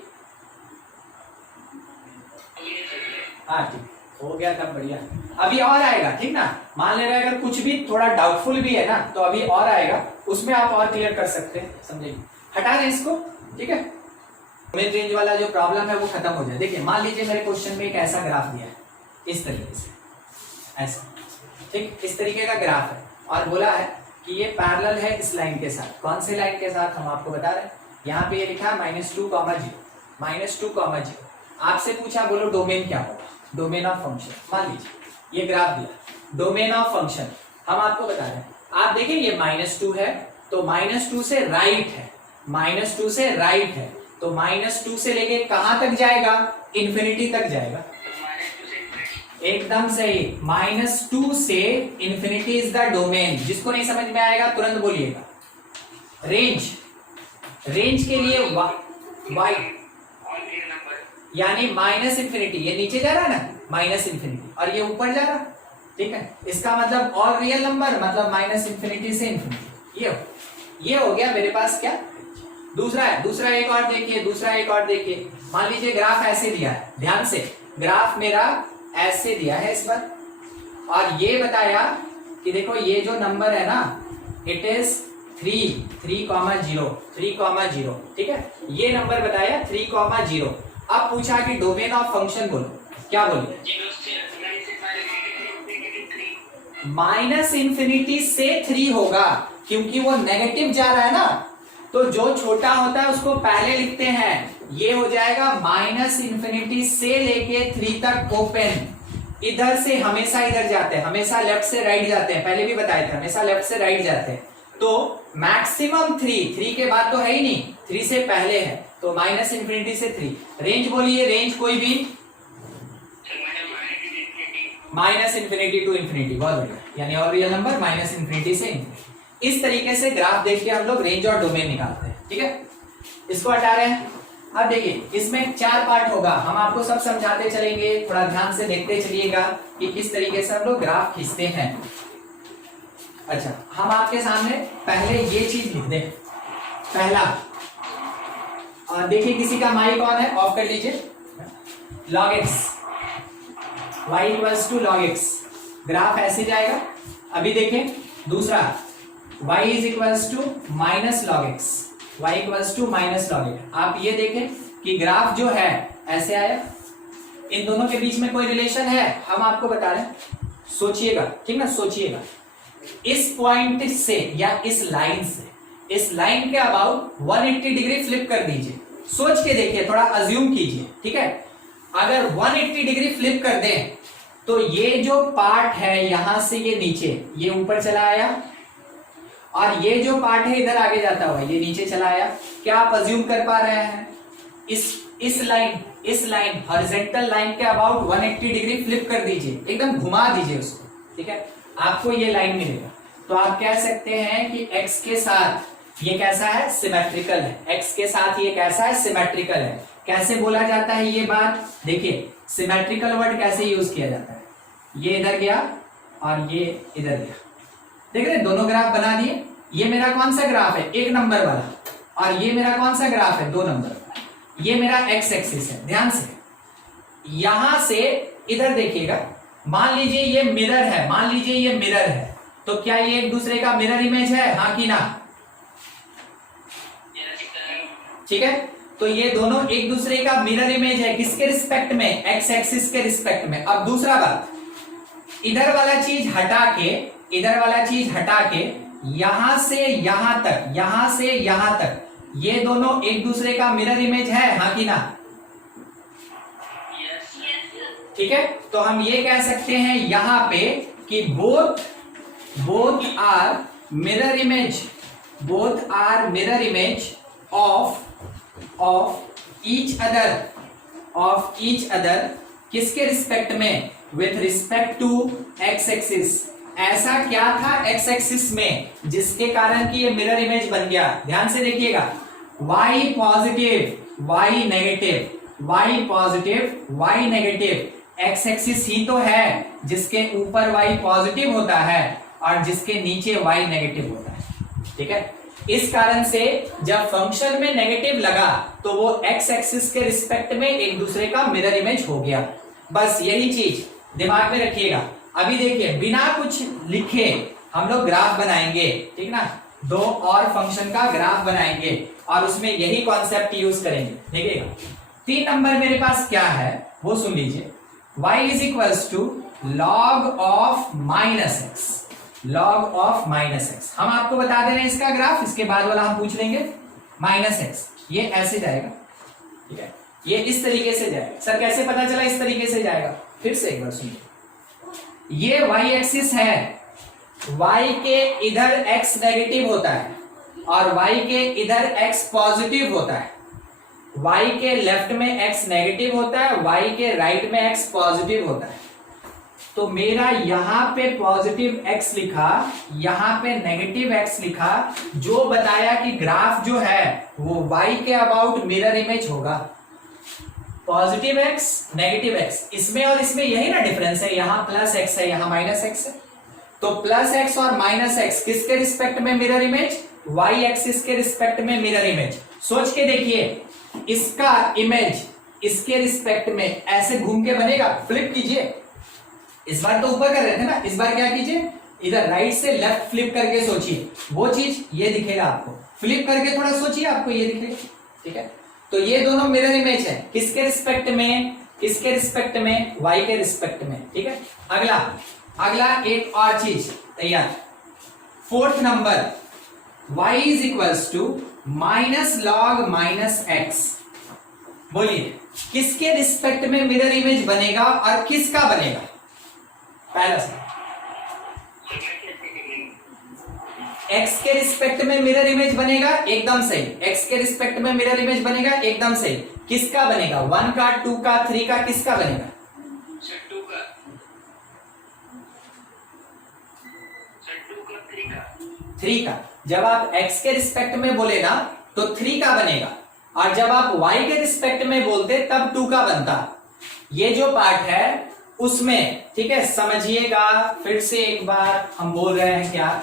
हाँ ठीक, हो गया तब बढ़िया। अभी और आएगा, ठीक ना। मान ले रहे अगर कुछ भी थोड़ा डाउटफुल भी है ना तो अभी और आएगा, उसमें आप और क्लियर कर सकते हैं, समझेंगे। हटा दें इसको, ठीक है। मिड रेंज वाला जो प्रॉब्लम है वो खत्म हो जाए। देखिए मान लीजिए मेरे क्वेश्चन में एक ऐसा ग्राफ दिया है, इस तरीके से, ऐसा, ठीक, इस तरीके का ग्राफ है, और बोला है कि ये पैरेलल है इस लाइन के साथ। कौन से लाइन के साथ हम आपको बता रहे हैं, यहाँ पे ये लिखा है -2,0। आपसे पूछा बोलो डोमेन क्या होगा, डोमेन ऑफ फंक्शन। मान लीजिए ये ग्राफ दिया, डोमेन ऑफ फंक्शन हम आपको बता रहे हैं। आप देखें ये -2 है, तो -2 से राइट है, -2 से राइट है, तो -2 से लेके कहां तक जाएगा, इंफिनिटी तक जाएगा। एकदम सही, -2 से इंफिनिटी इज द डोमेन। जिसको नहीं समझ में आएगा तुरंत बोलिएगा। रेंज के लिए y यानी माइनस इंफिनिटी, ये नीचे जा रहा है ना माइनस इंफिनिटी, और ये ऊपर जा रहा है, ठीक है। इसका मतलब ऑल रियल नंबर, मतलब माइनस इंफिनिटी से इंफिनिटी। ये हो गया मेरे पास क्या, दूसरा है। दूसरा एक और देखिए, मान लीजिए ग्राफ ऐसे दिया है, ध्यान से, ग्राफ मेरा ऐसे दिया है इस बार, और ये बताया कि देखो ये जो नंबर है ना, इट इज 3,0, ठीक है। ये नंबर बताया 3,0। अब पूछा कि डोमेन ऑफ फंक्शन बोलो, क्या बोलिए? माइनस इंफिनिटी से 3 होगा, क्योंकि वो नेगेटिव जा रहा है ना, तो जो छोटा होता है उसको पहले लिखते हैं। ये हो जाएगा माइनस इंफिनिटी से लेके 3 तक ओपन। इधर से हमेशा इधर जाते हैं, हमेशा लेफ्ट से राइट जाते हैं, पहले भी बताए थे, हमेशा लेफ्ट से राइट जाते हैं। तो मैक्सिमम 3 के बाद तो है ही नहीं, 3 से पहले है, तो माइनस इन्फिनिटी से 3। रेंज बोलिए, रेंज कोई भी, माइनस इन्फिनिटी टू इन्फिनिटी, बहुत बढ़िया, यानी और रियल नंबर माइनस इन्फिनिटी से इन्फिनिटी। इस तरीके से ग्राफ देख के हम लोग रेंज और डोमेन निकालते हैं, ठीक है। इसको हटा रहे हैं। अब देखिए इसमें 4 पार्ट होगा, हम आपको सब समझाते चलेंगे, थोड़ा ध्यान से देखते चलिएगा कि किस तरीके से हम लोग ग्राफ खींचते हैं। अच्छा, हम आपके सामने पहले ये चीज लिख दें। पहला देखिए, किसी का माइक ऑन है, ऑफ कर लीजिए। log x y equals to log x, graph ऐसे जाएगा। अभी देखें दूसरा, y is equals to minus log x, y equals to minus log x। आप ये देखें कि ग्राफ जो है ऐसे आया। इन दोनों के बीच में कोई रिलेशन है, हम आपको बता रहे हैं, सोचिएगा, ठीक ना, सोचिएगा। इस पॉइंट से या इस लाइन से, इस लाइन के अबाउट 180 डिग्री फ्लिप कर दीजिए। सोच के देखिए, थोड़ा अज्यूम कीजिए, ठीक है। अगर 180 डिग्री फ्लिप कर दें तो ये जो पार्ट है यहां से ये नीचे, ये ऊपर चला आया, और ये जो पार्ट है इधर आगे जाता हुआ ये नीचे चला आया। क्या आप अज्यूम कर पा रहे हैं? इस लाइन हॉरिजॉन्टल लाइन के अबाउट 180 डिग्री फ्लिप कर दीजिए, एकदम घुमा दीजिए उसको, ठीक है, आपको ये लाइन मिलेगा। तो आप कह सकते हैं कि x के साथ ये कैसा है, सिमेट्रिकल है। x के साथ ये कैसा है, सिमेट्रिकल है। कैसे बोला जाता है ये बात? देखिए सिमेट्रिकल वर्ड कैसे यूज किया जाता है, ये इधर गया और ये इधर गया, देख रहे, दोनों ग्राफ बना दिए। ये मेरा कौन सा ग्राफ है, 1 नंबर वाला, और ये मेरा कौन सा ग्राफ है, 2 नंबर वाला। ये मेरा x एक्सिस है। ध्यान से यहां से इधर देखिएगा, मान लीजिए ये मिरर है, मान लीजिए ये मिरर है, तो क्या ये एक दूसरे का मिरर इमेज है, हाँ कि ना? ठीक है, तो ये दोनों एक दूसरे का मिरर इमेज है, किसके रिस्पेक्ट में, एक्स एक्सिस के रिस्पेक्ट में। अब दूसरा बात, इधर वाला चीज हटा के, इधर वाला चीज हटा के यहां से यहां तक, यहां से यहां तक, ये दोनों एक दूसरे का मिरर इमेज है, हाँ कि ना? ठीक है, तो हम ये कह सकते हैं यहां पे कि both are mirror image, both are mirror image of each other, किसके रिस्पेक्ट में, with respect to x axis. ऐसा क्या था एक्स एक्सिस में जिसके कारण कि ये मिरर इमेज बन गया? ध्यान से देखिएगा, y positive y negative, y positive y negative, X axis ही तो है जिसके ऊपर y पॉजिटिव होता है और जिसके नीचे y नेगेटिव होता है, ठीक है। इस कारण से जब फंक्शन में नेगेटिव लगा तो वो एक्स एक्सिस के रिस्पेक्ट में एक दूसरे का मिरर इमेज हो गया। बस यही चीज दिमाग में रखिएगा। अभी देखिए, बिना कुछ लिखे हम लोग ग्राफ बनाएंगे, ठीक ना, 2 और फंक्शन का ग्राफ बनाएंगे और उसमें यही कॉन्सेप्ट यूज करेंगे। देखिएगा 3 नंबर मेरे पास क्या है वो सुन लीजिए, y is equals to log of minus x, log of minus x. हम आपको बता दे रहे हैं इसका ग्राफ, इसके बाद वाला हम पूछ लेंगे। माइनस एक्स ये ऐसे जाएगा, ठीक है, ये इस तरीके से जाएगा। सर कैसे पता चला इस तरीके से जाएगा? फिर से एक बार सुनिए, ये y एक्सिस है, y के इधर x नेगेटिव होता है और y के इधर x पॉजिटिव होता है। y के लेफ्ट में x नेगेटिव होता है, y के राइट में x पॉजिटिव होता है। तो मेरा यहां पे पॉजिटिव x लिखा, यहां पे नेगेटिव x लिखा, जो बताया कि ग्राफ जो है वो y के अबाउट मिरर इमेज होगा। पॉजिटिव x नेगेटिव x, इसमें और इसमें यही ना डिफरेंस है, यहां प्लस x है, यहां माइनस x है। तो प्लस x और माइनस x किसके रिस्पेक्ट में मिरर इमेज? y एक्सिस के रिस्पेक्ट में मिरर इमेज। सोच के देखिए, इसका इमेज इसके रिस्पेक्ट में ऐसे घूम के बनेगा। फ्लिप कीजिए, इस बार तो ऊपर कर रहे थे ना, इस बार क्या कीजिए, इधर राइट से लेफ्ट फ्लिप करके सोचिए, वो चीज ये दिखेगा आपको। फ्लिप करके थोड़ा सोचिए, आपको ये दिखेगा, ठीक है। तो ये दोनों मिरर इमेज है, किसके रिस्पेक्ट में? किसके रिस्पेक्ट में? y के रिस्पेक्ट में, ठीक है। अगला एक और चीज तैयार, 4th number, y is equals to minus log minus x. बोलिए किसके रिस्पेक्ट में मिरर इमेज बनेगा और किसका बनेगा? पहला x के रिस्पेक्ट में मिरर इमेज बनेगा, एकदम सही। x के रिस्पेक्ट में मिरर इमेज बनेगा, एकदम सही। किसका बनेगा? 1 का, 2 का, 3 का, किसका बनेगा? सर 2 का, सर 2 का, 3 का, 3 का। जब आप x के रिस्पेक्ट में बोले ना तो 3 का बनेगा, और जब आप y के रिस्पेक्ट में बोलते तब 2 का बनता। ये जो पार्ट है उसमें, ठीक है, समझिएगा फिर से एक बार। हम बोल रहे हैं क्या,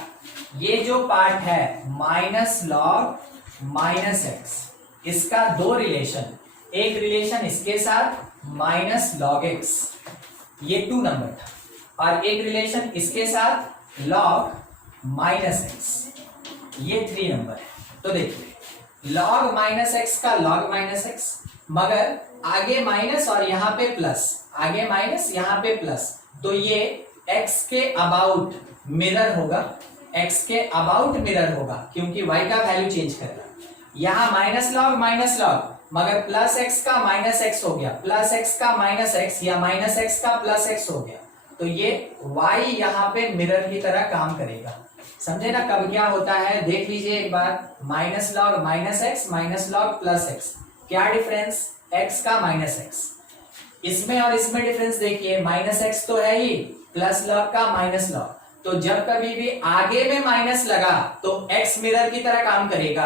ये जो पार्ट है माइनस लॉग माइनस एक्स, इसका दो रिलेशन, एक रिलेशन इसके साथ माइनस लॉग एक्स, ये 2 नंबर था, और एक रिलेशन इसके साथ लॉग माइनस एक्स, ये 3 नंबर है। तो देखिए लॉग माइनस एक्स का लॉग माइनस एक्स, मगर आगे माइनस और यहां पे प्लस, आगे माइनस यहां पे प्लस, तो ये x के अबाउट मिरर होगा, x के अबाउट मिरर होगा, क्योंकि y का वैल्यू चेंज करेगा। यहां माइनस लॉग मगर प्लस x का माइनस x हो गया, प्लस x का माइनस x, या माइनस x का प्लस x हो गया, तो ये y यहां पे मिरर की तरह काम करेगा। समझे ना कब क्या होता है? देख लीजिए एक बार, minus log minus X, minus log plus X, क्या डिफरेंस? x का माइनस एक्स। इसमें और इसमें डिफरेंस देखिए, माइनस एक्स तो है ही, प्लस लॉग का माइनस लॉग, तो जब कभी भी आगे में माइनस लगा तो x मिरर की तरह काम करेगा,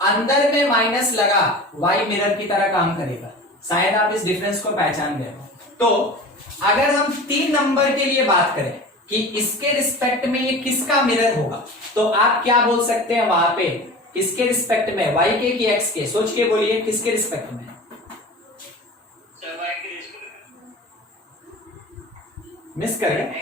अंदर में माइनस लगा y मिरर की तरह काम करेगा। शायद आप इस डिफरेंस को पहचान गए। तो अगर हम 3 नंबर के लिए बात करें कि इसके रिस्पेक्ट में ये किसका मिरर होगा, तो आप क्या बोल सकते हैं वहां पे? किसके रिस्पेक्ट में, y के कि x के? सोच के बोलिए, किसके रिस्पेक्ट में? मिस कर गए।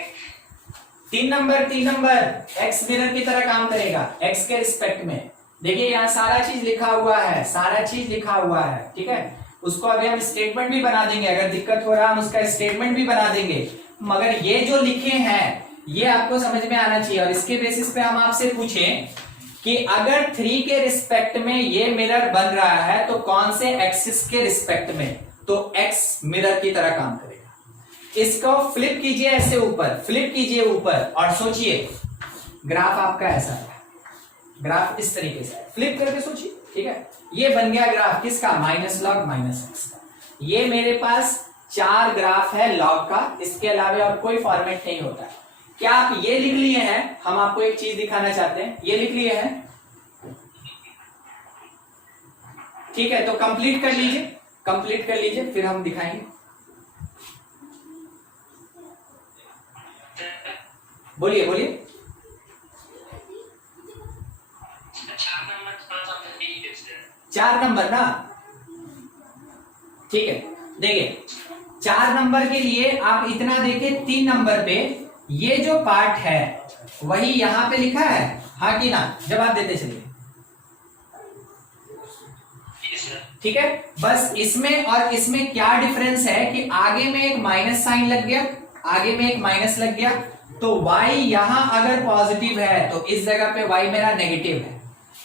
3 नंबर x मिरर की तरह काम करेगा, x के रिस्पेक्ट में। देखिए यहाँ सारा चीज लिखा हुआ है, सारा चीज लिखा हुआ है, ठीक है। उसको अभी हम स्टेटमेंट भी बना देंगे, अगर दिक्कत हो रहा है हम उसका स्टेटमेंट भी बना देंगे, मगर ये जो लिखे हैं ये आपको समझ में आना चाहिए। और इसके बेसिस पे हम आपसे पूछें कि अगर 3 के रिस्पेक्ट में ये मिरर बन रहा है तो कौन से एक्सिस के रिस्पेक्ट में? तो x मिरर की तरह काम करेगा। इसको फ्लिप कीजिए, ऐसे ऊपर फ्लिप कीजिए ऊपर, और सोचिए ग्राफ आपका ऐसा है, ग्राफ इस तरीके से फ्लिप करके सोचिए, ठीक है। ये बन गया ग्राफ किसका? माइनस लॉग माइनस एक्स का। ये मेरे पास 4 ग्राफ है लॉग का, इसके अलावा और कोई फॉर्मेट नहीं होता है। क्या आप ये लिख लिए हैं? हम आपको एक चीज दिखाना चाहते हैं, ये लिख लिए हैं, ठीक है। तो कंप्लीट कर लीजिए, कंप्लीट कर लीजिए, फिर हम दिखाएंगे। बोलिए बोलिए। 4 नंबर ना, ठीक है। देखिए 4 नंबर के लिए आप इतना देखिए, 3 नंबर पे ये जो पार्ट है वही यहां पे लिखा है, हाँ कि ना? जवाब देते चलिए, ठीक है। बस इसमें और इसमें क्या डिफरेंस है कि आगे में एक माइनस साइन लग गया, आगे में एक माइनस लग गया, तो y यहां अगर पॉजिटिव है तो इस जगह पे y मेरा नेगेटिव है।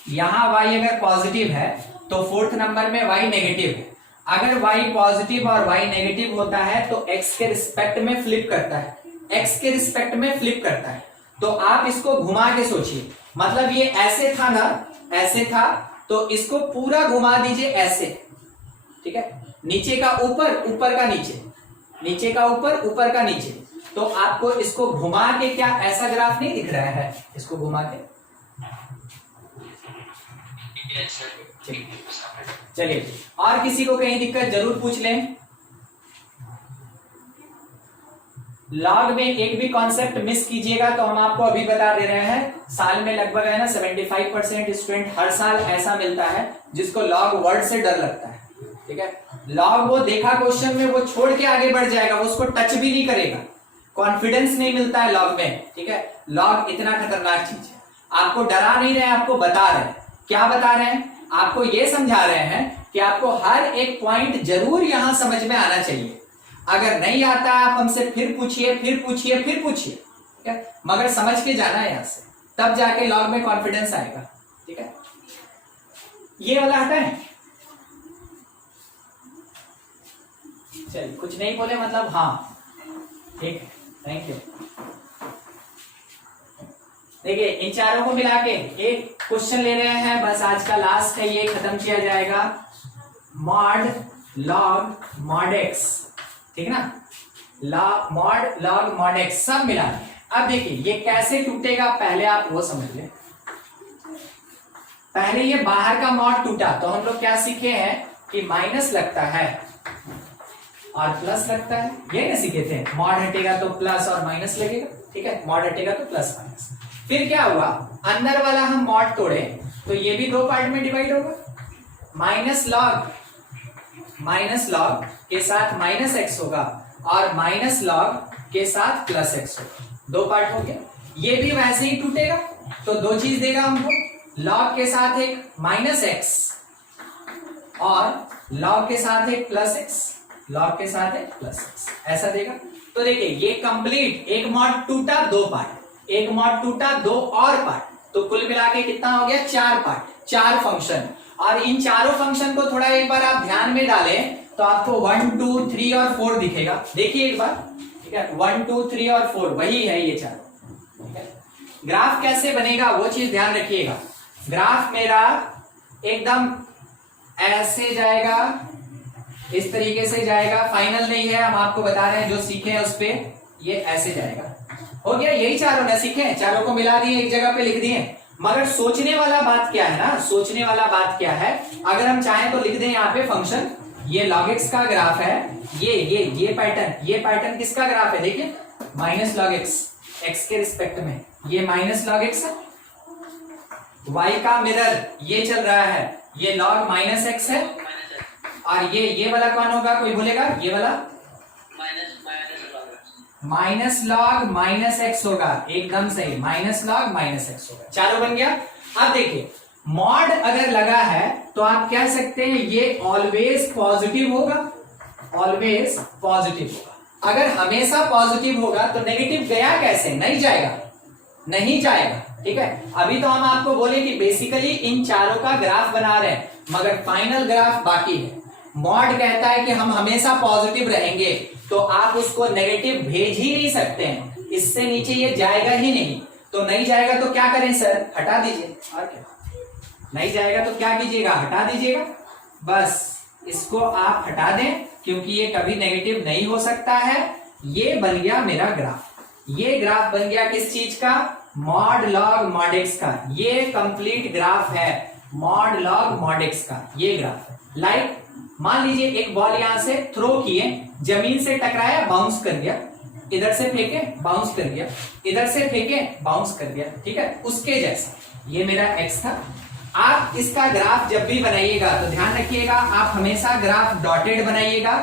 यहां y अगर पॉजिटिव है तो 4th नंबर में y नेगेटिव है। अगर y पॉजिटिव और y नेगेटिव होता है तो x के रिस्पेक्ट में फ्लिप करता है, x के रिस्पेक्ट में फ्लिप करता है। तो आप इसको घुमा के सोचिए, मतलब ये ऐसे था ना, ऐसे था, तो इसको पूरा घुमा दीजिए ऐसे, ठीक है। नीचे का ऊपर, ऊपर का नीचे, नीचे का ऊपर, ऊपर का नीचे, तो आपको इसको घुमा के, क्या ऐसा ग्राफ नहीं दिख रहा है? इसको घुमा के, चलिए। और किसी को कहीं दिक्कत जरूर पूछ लें। लॉग में एक भी कॉन्सेप्ट मिस कीजिएगा तो हम आपको अभी बता दे रहे हैं, साल में लगभग है ना 75% स्टूडेंट हर साल ऐसा मिलता है जिसको लॉग वर्ड से डर लगता है, ठीक है। लॉग वो देखा क्वेश्चन में वो छोड़ के आगे बढ़ जाएगा, वो उसको टच भी नहीं करेगा, कॉन्फिडेंस नहीं मिलता है लॉग में, ठीक है। लॉग इतना खतरनाक चीज है। आपको डरा नहीं रहे, आपको बता रहे हैं। क्या बता रहे हैं? आपको ये समझा रहे हैं कि आपको हर एक पॉइंट जरूर यहां समझ में आना चाहिए। अगर नहीं आता है आप हमसे फिर पूछिए, फिर पूछिए, फिर पूछिए, ठीक है, मगर समझ के जाना है यहां से, तब जाके लॉग में कॉन्फिडेंस आएगा, ठीक है। ये वाला हटा है, चलिए कुछ नहीं बोले मतलब हाँ, ठीक है, थैंक यू। देखिए इन चारों को मिला के एक क्वेश्चन ले रहे हैं, बस आज का लास्ट है, ये खत्म किया जाएगा। मॉड लॉग मॉड एक्स, ठीक ना, मॉड लॉग मॉड एक्स सब मिला दिए। अब देखिए ये कैसे टूटेगा, पहले आप वो समझ लें। पहले ये बाहर का मॉड टूटा तो हम लोग क्या सीखे हैं कि माइनस लगता है और प्लस लगता है, ये ना सीखे थे। मॉड हटेगा तो प्लस और माइनस लगेगा, ठीक है, मॉड हटेगा तो प्लस माइनस। फिर क्या हुआ, अंदर वाला हम मॉड तोड़े तो ये भी दो पार्ट में डिवाइड होगा। माइनस लॉग के साथ माइनस एक्स होगा और माइनस लॉग के साथ प्लस एक्स होगा, दो पार्ट हो गया। ये भी वैसे ही टूटेगा तो दो चीज देगा हमको, लॉग के साथ एक माइनस एक्स और लॉग के साथ एक प्लस एक्स, लॉग के साथ एक प्लस एक्स, ऐसा देगा। तो देखिए ये कंप्लीट, एक मॉड टूटा दो पार्ट, एक मॉड टूटा दो और पार्ट, तो कुल मिला के कितना हो गया, चार पार्ट, चार फंक्शन। और इन चारों फंक्शन को थोड़ा एक बार आप ध्यान में डालें तो आपको 1 2 3 और 4 दिखेगा। देखिए एक बार, ठीक है, 1 2 3 और 4 वही है ये चारों, ठीक है। ग्राफ कैसे बनेगा वो चीज ध्यान रखिएगा। ग्राफ मेरा एकदम ऐसे जाएगा, इस तरीके से जाएगा, फाइनल नहीं है, हम आपको बता रहे हैं जो सीखे हैं उस पे, ये ऐसे जाएगा। हो गया, यही चारों ना सीखे, चारों को मिला दिए, एक जगह पे लिख दिए। मगर सोचने वाला बात क्या है ना, सोचने वाला बात क्या है, अगर हम चाहें तो लिख दें यहाँ पे फंक्शन, ये log x का ग्राफ है, ये पैटर्न किसका ग्राफ है, देखिए माइनस लॉग एक्स, एक्स के रिस्पेक्ट में ये माइनस लॉग एक्स है, y का मिरर ये चल रहा है, ये log माइनस एक्स है, और ये वाला कौन होगा, कोई बोलेगा, ये वाला माइनस लॉग माइनस एक्स होगा, एकदम सही, माइनस लॉग माइनस एक्स होगा। चारों बन गया। अब देखिए मॉड अगर लगा है तो आप कह सकते हैं ये ऑलवेज पॉजिटिव होगा, ऑलवेज पॉजिटिव होगा। अगर हमेशा पॉजिटिव होगा तो नेगेटिव गया कैसे, नहीं जाएगा, नहीं जाएगा, ठीक है। अभी तो हम आपको बोले कि बेसिकली इन चारों का ग्राफ बना रहे हैं, मगर फाइनल ग्राफ बाकी है। मॉड कहता है कि हम हमेशा पॉजिटिव रहेंगे, तो आप उसको नेगेटिव भेज ही नहीं सकते हैं, इससे नीचे ये जाएगा ही नहीं। तो नहीं जाएगा तो क्या करें सर, हटा दीजिए, और क्या, नहीं जाएगा तो क्या कीजिएगा, हटा दीजिएगा, बस इसको आप हटा दें, क्योंकि ये कभी नेगेटिव नहीं हो सकता है। ये बन गया मेरा ग्राफ, ये ग्राफ बन गया किस चीज का, मॉड लॉग मॉड एक्स का। ये कंप्लीट ग्राफ है मॉड लॉग मॉड एक्स का, ये ग्राफ है। लाइक मान लीजिए एक बॉल यहां से थ्रो किए, जमीन से टकराया, बाउंस कर गया, इधर से फेंके बाउंस कर गया, इधर से फेंके बाउंस कर गया, ठीक है, उसके जैसा ये मेरा एक्स था। आप इसका ग्राफ जब भी बनाइएगा तो ध्यान रखिएगा, आप हमेशा ग्राफ डॉटेड बनाइएगा,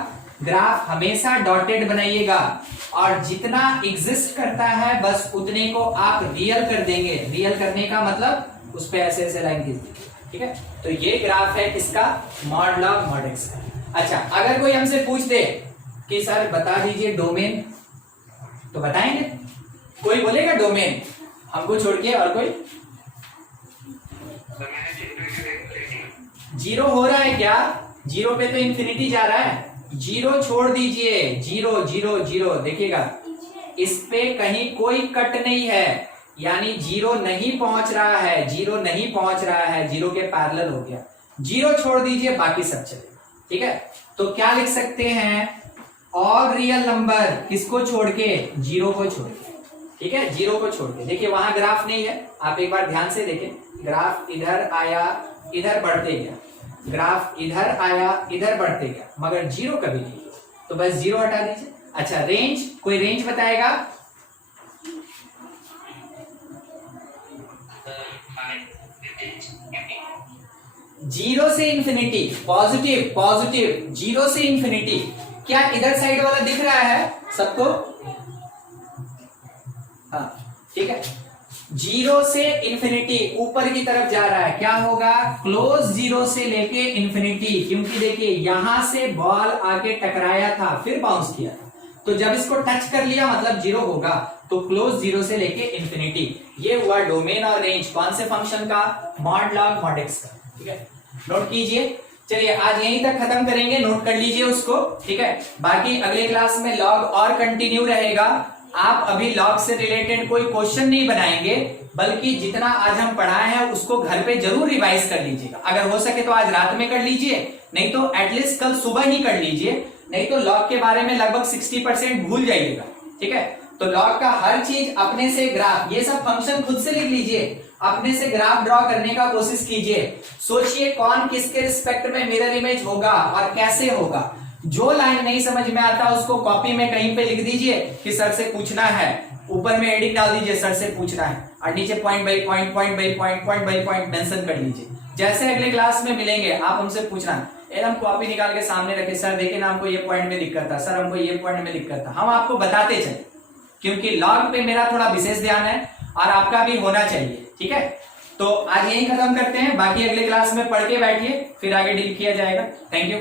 ग्राफ हमेशा डॉटेड बनाइएगा, और जितना एग्जिस्ट करता है बस उतने को आप रियल कर देंगे। रियल करने का मतलब उस पर ऐसे ऐसे लाइन खींच, ठीक है। तो ये ग्राफ है किसका, मॉड लॉग मॉड एक्स का। अच्छा, अगर कोई हमसे पूछ दे कि सर बता दीजिए डोमेन, तो बताएंगे, कोई बोलेगा डोमेन हमको छोड़ के, और कोई, जीरो हो रहा है क्या, जीरो पे तो इंफिनिटी जा रहा है, जीरो छोड़ दीजिए, जीरो जीरो जीरो, देखिएगा इस पे कहीं कोई कट नहीं है, यानी जीरो नहीं पहुंच रहा है, जीरो नहीं पहुंच रहा है, जीरो के पैरेलल हो गया, जीरो छोड़ दीजिए, बाकी सब चलेगा, ठीक है। तो क्या लिख सकते हैं, ऑल रियल नंबर किसको छोड़ के, जीरो को छोड़ के, ठीक है, जीरो को छोड़ के। देखिए वहां ग्राफ नहीं है, आप एक बार ध्यान से देखें, ग्राफ इधर आया, इधर बढ़ते गया, ग्राफ इधर आया, इधर बढ़ते गया, मगर जीरो कभी नहीं, तो बस जीरो हटा दीजिए। अच्छा, रेंज, कोई रेंज बताएगा, जीरो से इंफिनिटी, पॉजिटिव पॉजिटिव, जीरो से इंफिनिटी, क्या इधर साइड वाला दिख रहा है सबको, हाँ ठीक है, जीरो से इंफिनिटी ऊपर की तरफ जा रहा है, क्या होगा, क्लोज जीरो से लेके इंफिनिटी, क्योंकि देखिए यहां से बॉल आके टकराया था, फिर बाउंस किया था, तो जब इसको टच कर लिया मतलब जीरो होगा, तो क्लोज जीरो से लेके इंफिनिटी। ये हुआ डोमेन और रेंज कौन से फंक्शन का, मॉड लॉग मॉड एक्स का, ठीक है, नोट कीजिए। चलिए आज यहीं तक खत्म करेंगे, नोट कर लीजिए उसको, ठीक है। बाकी अगले क्लास में लॉग और कंटिन्यू रहेगा, आप अभी लॉग से रिलेटेड कोई क्वेश्चन नहीं बनाएंगे, बल्कि जितना आज हम पढ़ाए हैं उसको घर पे जरूर रिवाइज कर लीजिएगा। अगर हो सके तो आज रात में कर लीजिए, नहीं तो एटलीस्ट कल सुबह ही कर लीजिए, नहीं तो लॉग के बारे में लगभग 60% भूल जाइएगा। ठीक है, तो लॉग का हर चीज अपने से ग्राफ, ये सब फंक्शन खुद से लिख लीजिए, अपने से ग्राफ ड्रॉ करने का कोशिश कीजिए, सोचिए कौन किसके रिस्पेक्ट में मिरर इमेज होगा और कैसे होगा। जो लाइन नहीं समझ में आता उसको कॉपी में कहीं पे लिख दीजिए कि सर से पूछना है, ऊपर में एडिट डाल दीजिए सर से पूछना है, और नीचे point by point, point by point, point by point mention कर लीजिए। जैसे अगले क्लास में मिलेंगे आप हमसे पूछना, एकदम कॉपी निकाल के सामने रखे, सर देखिए ना हमको ये पॉइंट में दिक्कत था, सर हमको ये पॉइंट में दिक्कत था, हम आपको बताते चले, क्योंकि लॉग पे मेरा थोड़ा विशेष ध्यान है और आपका भी होना चाहिए। ठीक है, तो आज यही खत्म करते हैं, बाकी अगले क्लास में पढ़ के बैठिए, फिर आगे डील किया जाएगा। Thank you.